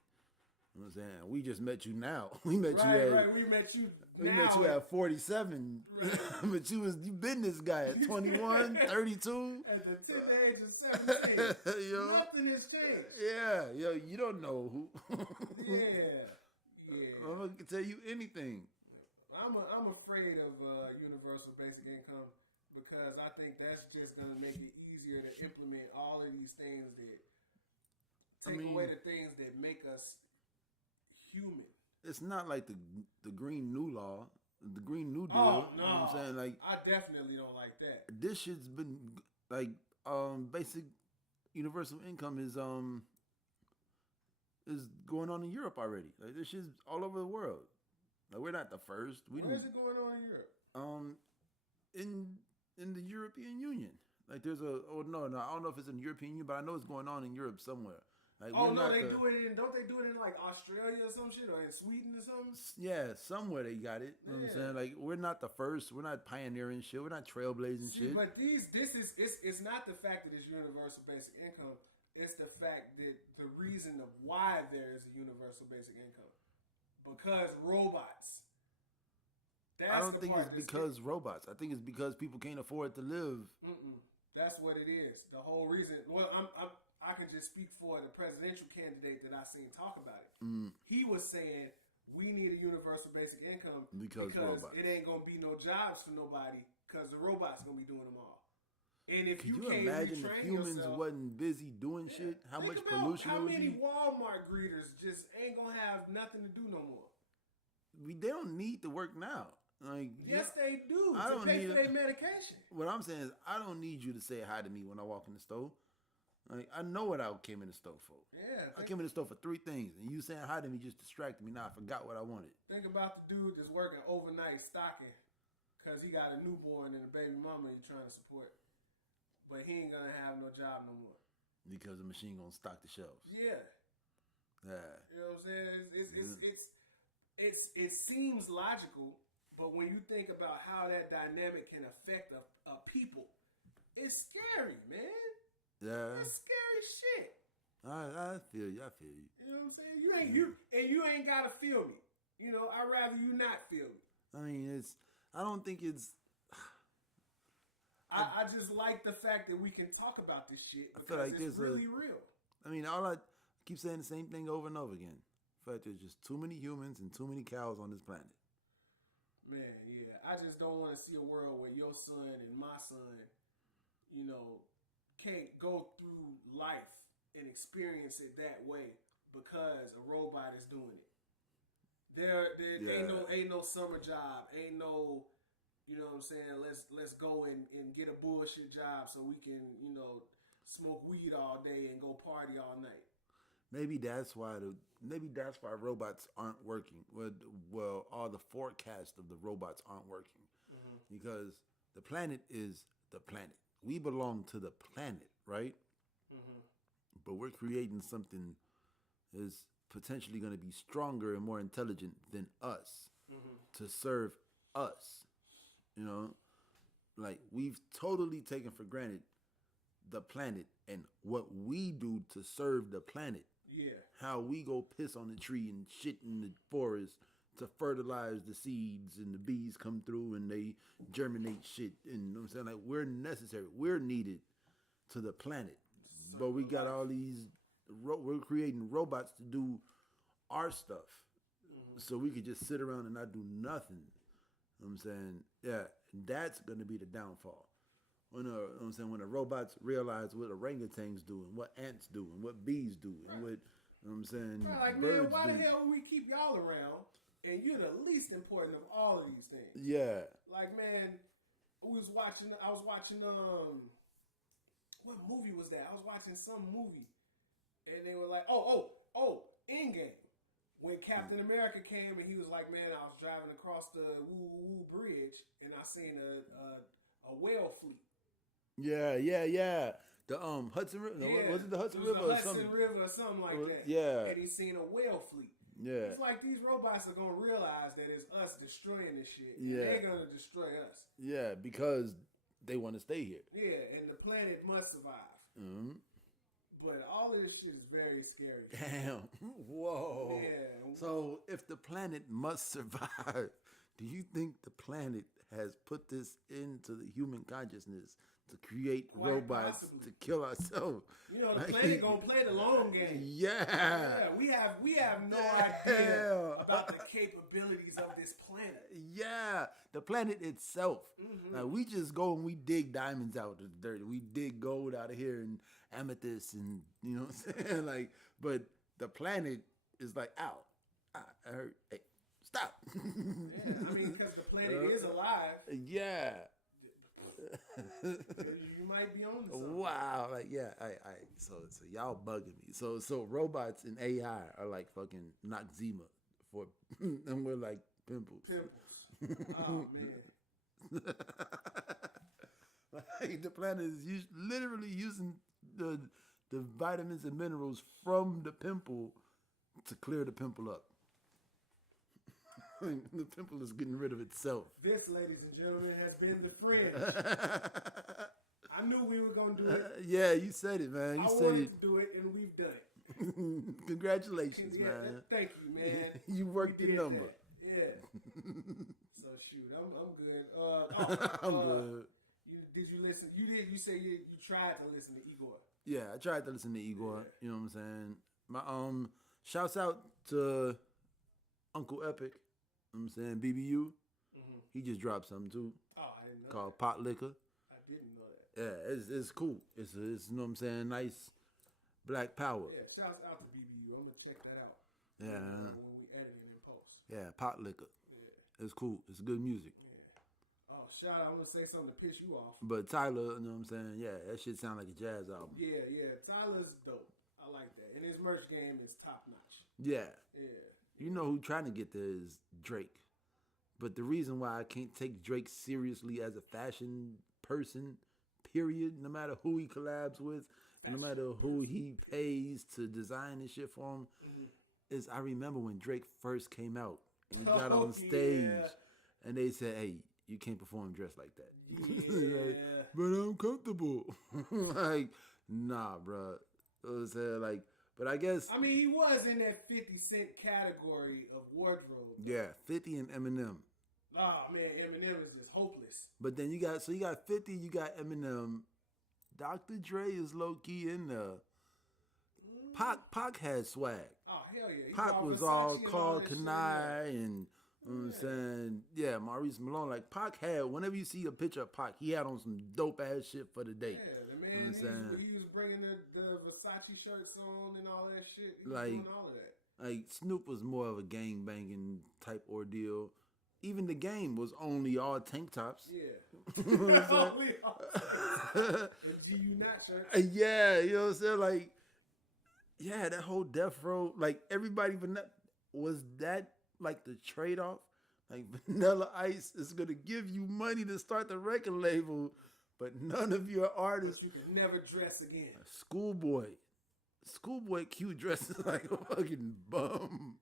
You know what I'm saying? We just met you now. We met you at Right. We met you we now. met you at 47. Right. But you been this guy at 21, 32. At the 10th age of 17. Yo. Nothing has changed. Yeah, yo, you don't know who. Yeah. I can tell you anything. I'm afraid of universal basic income because I think that's just going to make it easier to implement all of these things that take away the things that make us human. It's not like the Green New Law, the Green New Deal. Oh, no. You know what I'm saying? Like, I definitely don't like that. this shit's been like basic universal income is going on in Europe already. Like, this shit's all over the world. Like, we're not the first. Where is it going on in Europe? In the European Union. Like, there's I don't know if it's in the European Union, but I know it's going on in Europe somewhere. Like, oh no, they do it in. Don't they do it in like Australia or some shit, or in Sweden or something? Yeah, somewhere they got it. You know what I'm saying? Like, we're not the first. We're not pioneering shit. We're not trailblazing shit. But it's not the fact that it's universal basic income. It's the fact that the reason of why there is a universal basic income. Because robots. I don't think it's because robots. I think it's because people can't afford to live. That's what it is. The whole reason. Well, I can just speak for the presidential candidate that I seen talk about it. He was saying we need a universal basic income because it ain't gonna be no jobs for nobody because the robots gonna be doing them all. And if Could you can't imagine retrain if humans yourself, wasn't busy doing shit? How much about pollution how it would many be? Walmart greeters just ain't gonna have nothing to do no more. They don't need to work now. Like, yes, they do. I don't pay need for their medication. What I'm saying is, I don't need you to say hi to me when I walk in the store. Like, I know what I came in the store for. Yeah. I came in the store for 3 things, and you saying hi to me just distracted me. Now I forgot what I wanted. Think about the dude that's working overnight stocking because he got a newborn and a baby mama he's trying to support. But he ain't gonna have no job no more. Because the machine gonna stock the shelves. Yeah. Yeah. You know what I'm saying? It seems logical, but when you think about how that dynamic can affect a people, it's scary, man. Yeah. That's scary shit. I feel you. You know what I'm saying? You ain't gotta feel me. You know, I'd rather you not feel me. I mean, I don't think it's. I just like the fact that we can talk about this shit because I feel like it's really real. I mean, I keep saying the same thing over and over again. I feel like there's just too many humans and too many cows on this planet. Man, yeah. I just don't want to see a world where your son and my son, you know, can't go through life and experience it that way because a robot is doing it. There ain't no summer job, ain't no, you know what I'm saying, let's go and get a bullshit job so we can, you know, smoke weed all day and go party all night. Maybe that's why robots aren't working. Well, all the forecasts of the robots aren't working because the planet is the planet. We belong to the planet, right? But we're creating something that's potentially going to be stronger and more intelligent than us to serve us. You know, like, we've totally taken for granted the planet and what we do to serve the planet. Yeah. How we go piss on the tree and shit in the forest to fertilize the seeds, and the bees come through and they germinate shit. And you know what I'm saying? Like, we're necessary. We're needed to the planet. But we got all these, we're creating robots to do our stuff. So we could just sit around and not do nothing. You know what I'm saying? Yeah, that's going to be the downfall. When you know what I'm saying, when the robots realize what orangutans do and what ants do and what bees do and what, you know what I'm saying, like, birds man, why do. the hell would we keep y'all around and you're the least important of all of these things? Yeah. Like, man, I was watching what movie was that? I was watching some movie and they were like, Endgame. When Captain America came and he was like, man, I was driving across the Woo Bridge and I seen a whale fleet. Yeah. The Hudson River. Yeah, Was it the Hudson River or something? Hudson River or something like that. Yeah. And he seen a whale fleet. Yeah. It's like these robots are gonna realize that it's us destroying this shit. Yeah. They're gonna destroy us. Yeah, because they want to stay here. Yeah, and the planet must survive. Mm-hmm. But all of this shit is very scary. Damn. Whoa. Yeah. So if the planet must survive, do you think the planet has put this into the human consciousness to create Quite robots possibly. to kill ourselves? You know, the planet gonna play the long game. Yeah. Yeah, we have no idea about the capabilities of this planet. Yeah, the planet itself. Like, we just go and we dig diamonds out of the dirt. We dig gold out of here and amethyst, and you know what I'm saying? Like, but the planet is like, ow, I heard. Hey, stop. Yeah, I mean, because the planet is alive. Yeah. You might be on to something. Wow. Like, yeah. So y'all bugging me. So robots and AI are like fucking Noxzema for, and we're like pimples. Oh man. Like, the planet is literally using the vitamins and minerals from the pimple to clear the pimple up. The pimple is getting rid of itself. This, ladies and gentlemen, has been the Fringe. I knew we were gonna do it. Yeah, you said it, man. You said wanted to do it, and we've done it. Congratulations, Yeah, man. thank you, man. You worked your did number. that. Yeah. So shoot, I'm good. I'm good. Did you listen? You say you tried to listen to Igor. Yeah, I tried to listen to Igor. You know what I'm saying? My shouts out to Uncle Epic. You know what I'm saying? BBU. Mm-hmm. He just dropped something too. Oh, I didn't know. Called Pot Liquor. I didn't know that. Yeah, it's cool. It's you know what I'm saying? Nice black power. Yeah, shouts out to BBU. I'm gonna check that out. Yeah. When we edit it in post. Yeah, Pot Liquor. Yeah. It's cool. It's good music. Yeah. Oh, shout out. I'm gonna say something to piss you off. But Tyler, you know what I'm saying? Yeah, that shit sound like a jazz album. Yeah. Tyler's dope. I like that. And his merch game is top notch. Yeah. Yeah. You know who trying to get there is Drake. But the reason why I can't take Drake seriously as a fashion person, period, no matter who he collabs with, and no matter who he pays to design this shit for him, is I remember when Drake first came out and he got on stage and they said, hey, you can't perform dressed like that. Yeah. Like, but I'm comfortable. Like, nah, bro. Like, but I guess. I mean, he was in that 50 Cent category of wardrobe. Yeah, 50 and Eminem. Oh man, Eminem is just hopeless. But then you got 50, you got Eminem. Dr. Dre is low key in there. Pac had swag. Oh hell yeah. Pac was all Carl Kanai and you know what I'm saying? Yeah, Maurice Malone. Like, Pac had, whenever you see a picture of Pac, he had on some dope ass shit for the day. Yeah, the man, you know he was bringing the Versace shirts on and all that shit. He was like, doing all of that. Like, Snoop was more of a gang banging type ordeal. Even The Game was only all tank tops. Yeah. Only all the GU Not shirt. Yeah, you know what I'm saying? Like, yeah, that whole Death Row, like, everybody, was that like the trade-off? Like, Vanilla Ice is going to give you money to start the record label, but none of your artists. But you can never dress again. Schoolboy Q dresses like a fucking bum.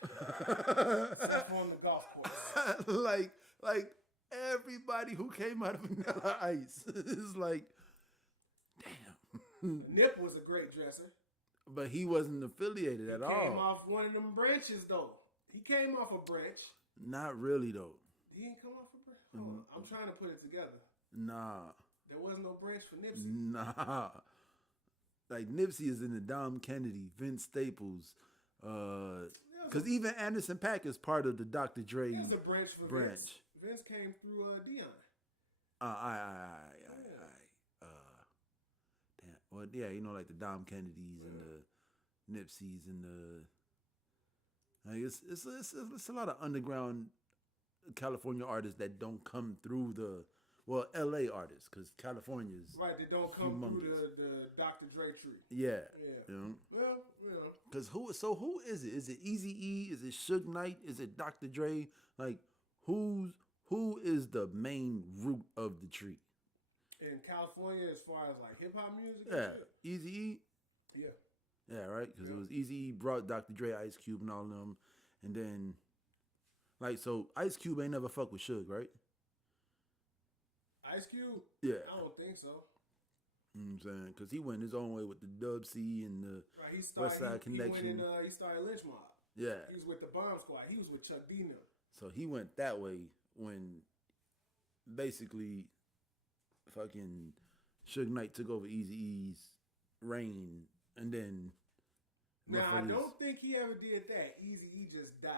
Except on the golf course. like everybody who came out of Vanilla Ice is like, damn. Nip was a great dresser. But he wasn't affiliated at all. He came off one of them branches, though. He came off a branch. Not really, though. He didn't come off a branch? Hold on. I'm trying to put it together. Nah. There was no branch for Nipsey. Nah. Like, Nipsey is in the Dom Kennedy, Vince Staples. Because even Anderson .Paak is part of the Dr. Dre It was a branch for branch. Vince. Vince came through Dion. Damn. Well, yeah, you know, like the Dom Kennedys and the Nipseys and the. Like, it's a lot of underground California artists that don't come through the. Well, LA artists, because California's right. They don't come humongous. through the Dr. Dre tree. Yeah. Yeah. You know? Well, you know. Because who is it? Is it Eazy-E? Is it Suge Knight? Is it Dr. Dre? Like, who is the main root of the tree? In California, as far as like hip hop music? Yeah. Eazy-E? Yeah. Yeah, right. Because it was Eazy brought Dr. Dre, Ice Cube, and all of them, and then like so, Ice Cube ain't never fuck with Suge, right? Ice Cube? Yeah, I don't think so. You know what I'm saying? Because he went his own way with the Dub C and the Right, West Side Connection. He started Lynch Mob. Yeah. He was with the Bomb Squad. He was with Chuck D. now. So he went that way when basically fucking Suge Knight took over Eazy-E's reign, and then now I don't think he ever did that. Eazy-E just died.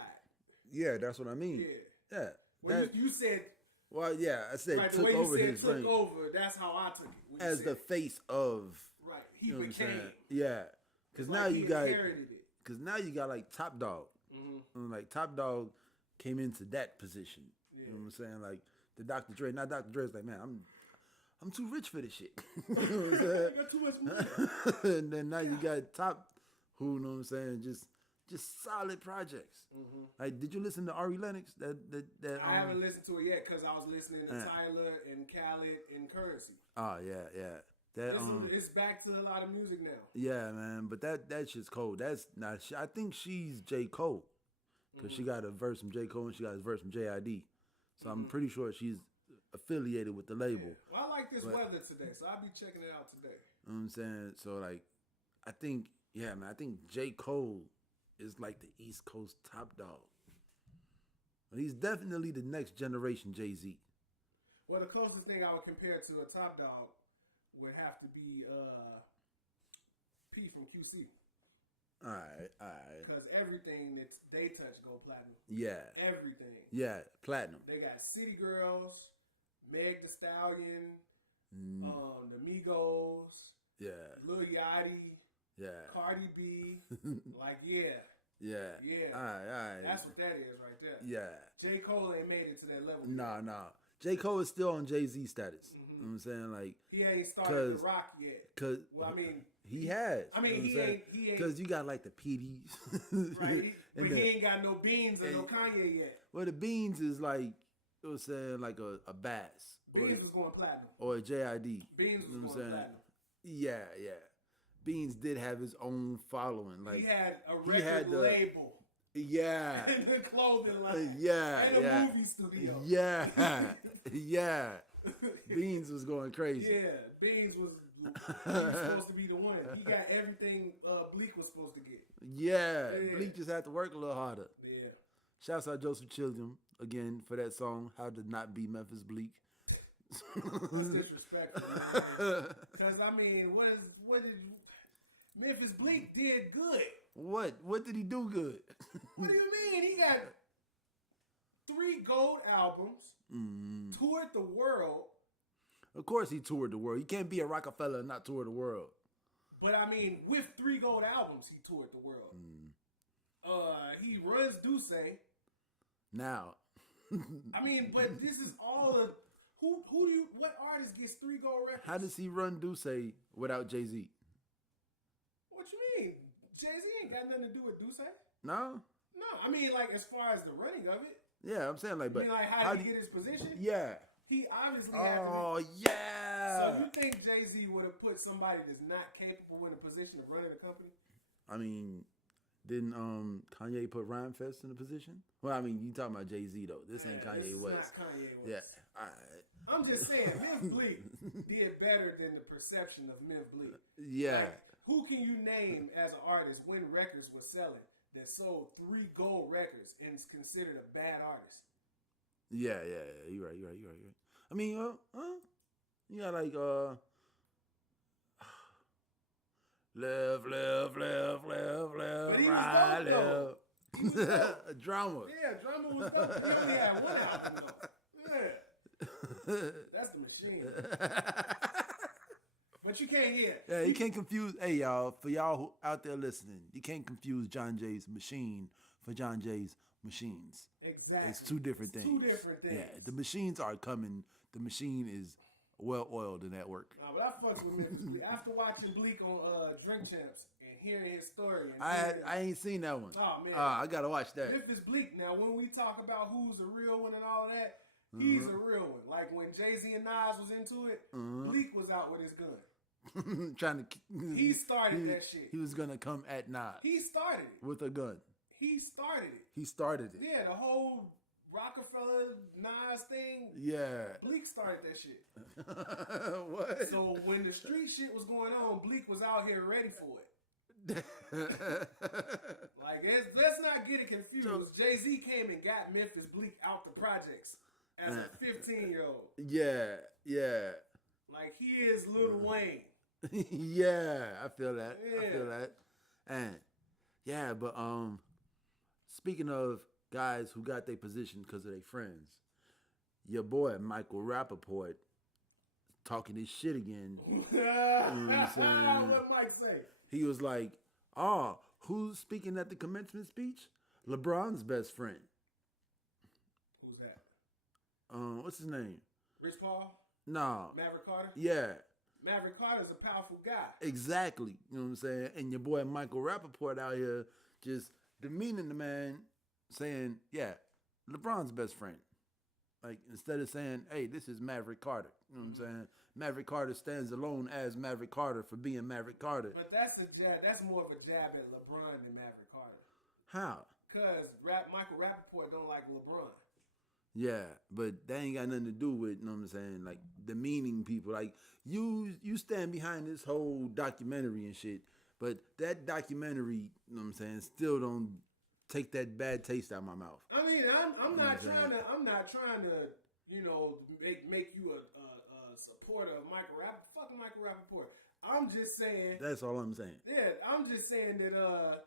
Yeah, that's what I mean. Yeah. Well, you said. Well, yeah, I said right, took the way over you said his took reign. over. That's how I took it. As the face of. Right, he you know became. Yeah, because now like you got. It. Because now you got like Top Dog. And like Top Dog came into that position. Yeah. You know what I'm saying? Like the Dr. Dre. Now Dr. Dre's like, man, I'm too rich for this shit. You know what I'm saying? I got too much money. And then now you got Top, who, you know what I'm saying, just solid projects. Like, did you listen to Ari Lennox? That I haven't listened to it yet because I was listening to Tyler and Khaled and Currency. Oh yeah. That it's back to a lot of music now. Yeah, man, but that shit's cold. That's not. I think she's J. Cole because she got a verse from J. Cole and she got a verse from J.I.D. So I'm pretty sure she's affiliated with the label. Yeah. Well, I like this weather today, so I'll be checking it out today. You know what I'm saying? So like, I think J. Cole is like the East Coast top dog. He's definitely the next generation Jay-Z. Well, the closest thing I would compare to a top dog would have to be P from QC. All right. Because everything that they touch go platinum. Yeah. Everything. Yeah, platinum. They got City Girls, Meg Thee Stallion, the Migos, Lil Yachty, Cardi B. Like, Yeah. All right. That's what that is right there. Yeah. J. Cole ain't made it to that level. Nah. J. Cole is still on Jay-Z status. You know what I'm saying? Like, he ain't started the rock yet. Well, I mean, he has. I mean, he ain't. Because you got like the PDs. Right. But he ain't got no Beans or no Kanye yet. Well, the Beans is like, you know what I'm saying, like a Bass. Beans was going platinum. Or a JID. Beans was going platinum. Yeah. Beans did have his own following. Like, he had a record label. Yeah. And the clothing line. Yeah. And a movie studio. Yeah. Beans was going crazy. Yeah. Beans was supposed to be the one. He got everything Bleak was supposed to get. Yeah. Bleak just had to work a little harder. Yeah. Shouts out Joseph Chilliam again for that song, How to Not Be Memphis Bleak. That's disrespectful. Because, I mean, what did Memphis Bleak did good. What did he do good? What do you mean? He got 3 gold albums, toured the world. Of course he toured the world. You can't be a Rockefeller and not tour the world. But I mean, with 3 gold albums, he toured the world. He runs Duce. Now. I mean, but this is all of... What artist gets 3 gold records? How does he run Duce without Jay-Z? What you mean? Jay-Z ain't got nothing to do with Duce. No? No, I mean, like, as far as the running of it. Yeah, I'm saying, like, but... I mean, like, how did he get his position? Yeah. He obviously had to... Oh, yeah! So you think Jay-Z would have put somebody that's not capable in a position of running a company? I mean, didn't Kanye put Rhyme Fest in a position? Well, I mean, you talking about Jay-Z, though. This ain't Kanye West. This is not Kanye West. Yeah, all right. I'm just saying, Memphis Bleak did better than the perception of Memphis Bleak. Yeah. Like, who can you name as an artist when records were selling that sold 3 gold records and is considered a bad artist? Yeah. You're right. I mean, you got like left, But he right, was dope, left. Drama. Yeah, Drama was dope. He only had 1 album though. Yeah. That's the machine. But you can't hear. Yeah, you can't confuse. Hey, y'all, for y'all who out there listening, you can't confuse John Jay's machine for John Jay's machines. Exactly. It's 2 different things. 2 different things. Yeah, the machines are coming. The machine is well oiled in that work. Nah, but I fucks with Memphis Bleak. After watching Bleak on Drink Champs and hearing his story. And I ain't seen that one. Oh, man. I got to watch that. Memphis Bleak. Now, when we talk about who's a real one and all of that, he's a real one. Like when Jay-Z and Nas was into it, Bleak was out with his gun. trying to. He started that shit. He was gonna come at Nas. He started it. With a gun. He started it. He started it. Yeah, the whole Rockefeller Nas thing. Yeah. Bleak started that shit. What? So when the street shit was going on, Bleak was out here ready for it. Like, let's not get it confused. Jay-Z came and got Memphis Bleak out the projects as a 15-year-old. Yeah. Like, he is Lil Wayne. Yeah, I feel that. Yeah. I feel that. And yeah, but speaking of guys who got their position because of their friends, your boy Michael Rappaport talking his shit again. You know what I'm saying? What Mike say? He was like, who's speaking at the commencement speech? LeBron's best friend. Who's that? What's his name? Rich Paul? No. Maverick Carter? Yeah. Maverick Carter's a powerful guy. Exactly. You know what I'm saying? And your boy Michael Rappaport out here just demeaning the man, saying, yeah, LeBron's best friend. Like, instead of saying, hey, this is Maverick Carter. You know what I'm saying? Maverick Carter stands alone as Maverick Carter for being Maverick Carter. But that's more of a jab at LeBron than Maverick Carter. How? Because Michael Rappaport don't like LeBron. Yeah, but that ain't got nothing to do with, you know what I'm saying, like, demeaning people. Like, you stand behind this whole documentary and shit, but that documentary, you know what I'm saying, still don't take that bad taste out of my mouth. I mean, I'm not trying to, you know, make you a supporter of Michael Rappaport. Fuck Michael Rappaport. I'm just saying. That's all I'm saying. Yeah, I'm just saying that I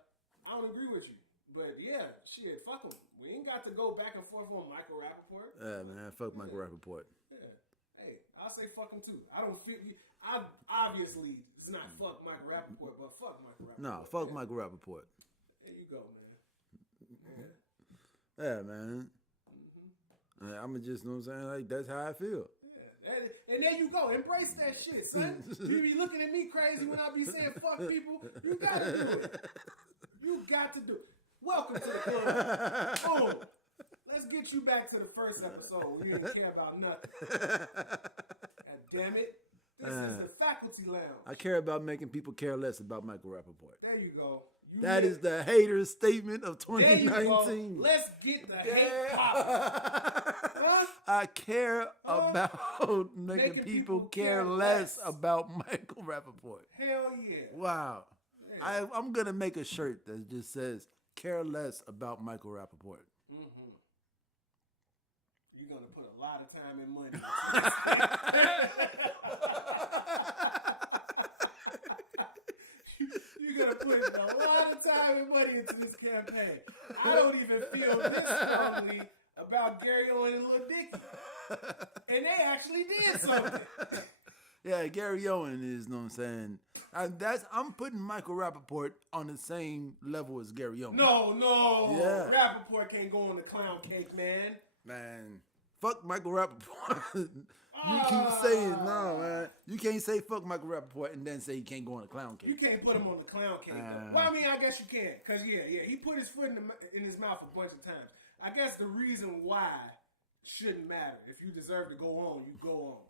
don't agree with you. But yeah, shit, fuck him. We ain't got to go back and forth on Michael Rappaport. Yeah, man, fuck Michael Rappaport. Yeah. Hey, I'll say fuck him too. I don't feel you. Obviously, it's not fuck Michael Rappaport, but fuck Michael Rappaport. No, fuck Michael Rappaport. There you go, man. Yeah, man. Mm-hmm. I'm just, you know what I'm saying? Like, that's how I feel. Yeah. And there you go. Embrace that shit, son. You be looking at me crazy when I be saying fuck people. You gotta do it. You got to do it. Welcome to the club. Oh, let's get you back to the first episode. We didn't care about nothing. God damn it. This is the faculty lounge. I care about making people care less about Michael Rappaport. There you go. That is the hater statement of 2019. Let's get the hate popping. Huh? I care about making people care less about Michael Rappaport. Hell yeah. Wow. Yeah. I'm going to make a shirt that just says, care less about Michael Rappaport. Mm-hmm. You're going to put a lot of time and money into this. You're going to put a lot of time and money into this campaign. I don't even feel this strongly about Gary Owen and Lil Dicky. And they actually did something. Yeah, Gary Owen is, you know what I'm saying? I'm putting Michael Rappaport on the same level as Gary Owen. No. Yeah. Rappaport can't go on the clown cake, man. Man, fuck Michael Rappaport. You keep saying, no, man. You can't say fuck Michael Rappaport and then say he can't go on the clown cake. You can't put him on the clown cake, though. Well, I mean, I guess you can. Because, yeah, he put his foot in his mouth a bunch of times. I guess the reason why shouldn't matter. If you deserve to go on, you go on.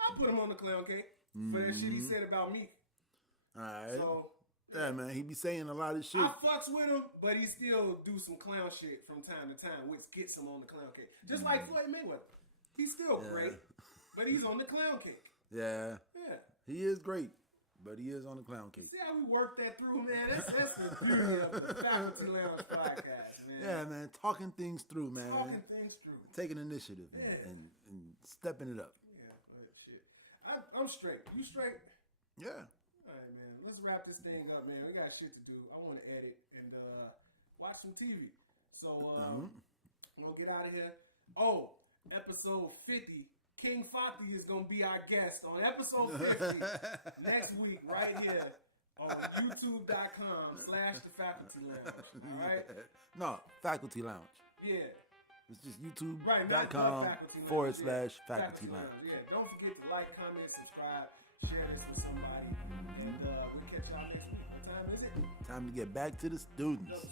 I'll put him on the clown cake for that shit he said about me. All right. So, yeah, man, he be saying a lot of shit. I fucks with him, but he still do some clown shit from time to time, which gets him on the clown cake. Just like Floyd Mayweather. He's still great, but he's on the clown cake. Yeah. He is great, but he is on the clown cake. See how we work that through, man? That's the beauty of the Faculty Lounge podcast, man. Yeah, man. Talking things through, man. Talking things through. Taking initiative and stepping it up. Yeah, but shit. I'm straight. You straight? Yeah. All right, man. Let's wrap this thing up, man. We got shit to do. I want to edit and watch some TV. So, we're going to get out of here. Oh, episode 50. King Fati is going to be our guest on episode 50 next week right here on youtube.com/the-faculty lounge. All right? No, Faculty Lounge. Yeah. It's just youtube.com / faculty lounge. Yeah. Don't forget to like, comment, subscribe, share this with somebody. And we'll catch y'all next week. What time is it? Time to get back to the students.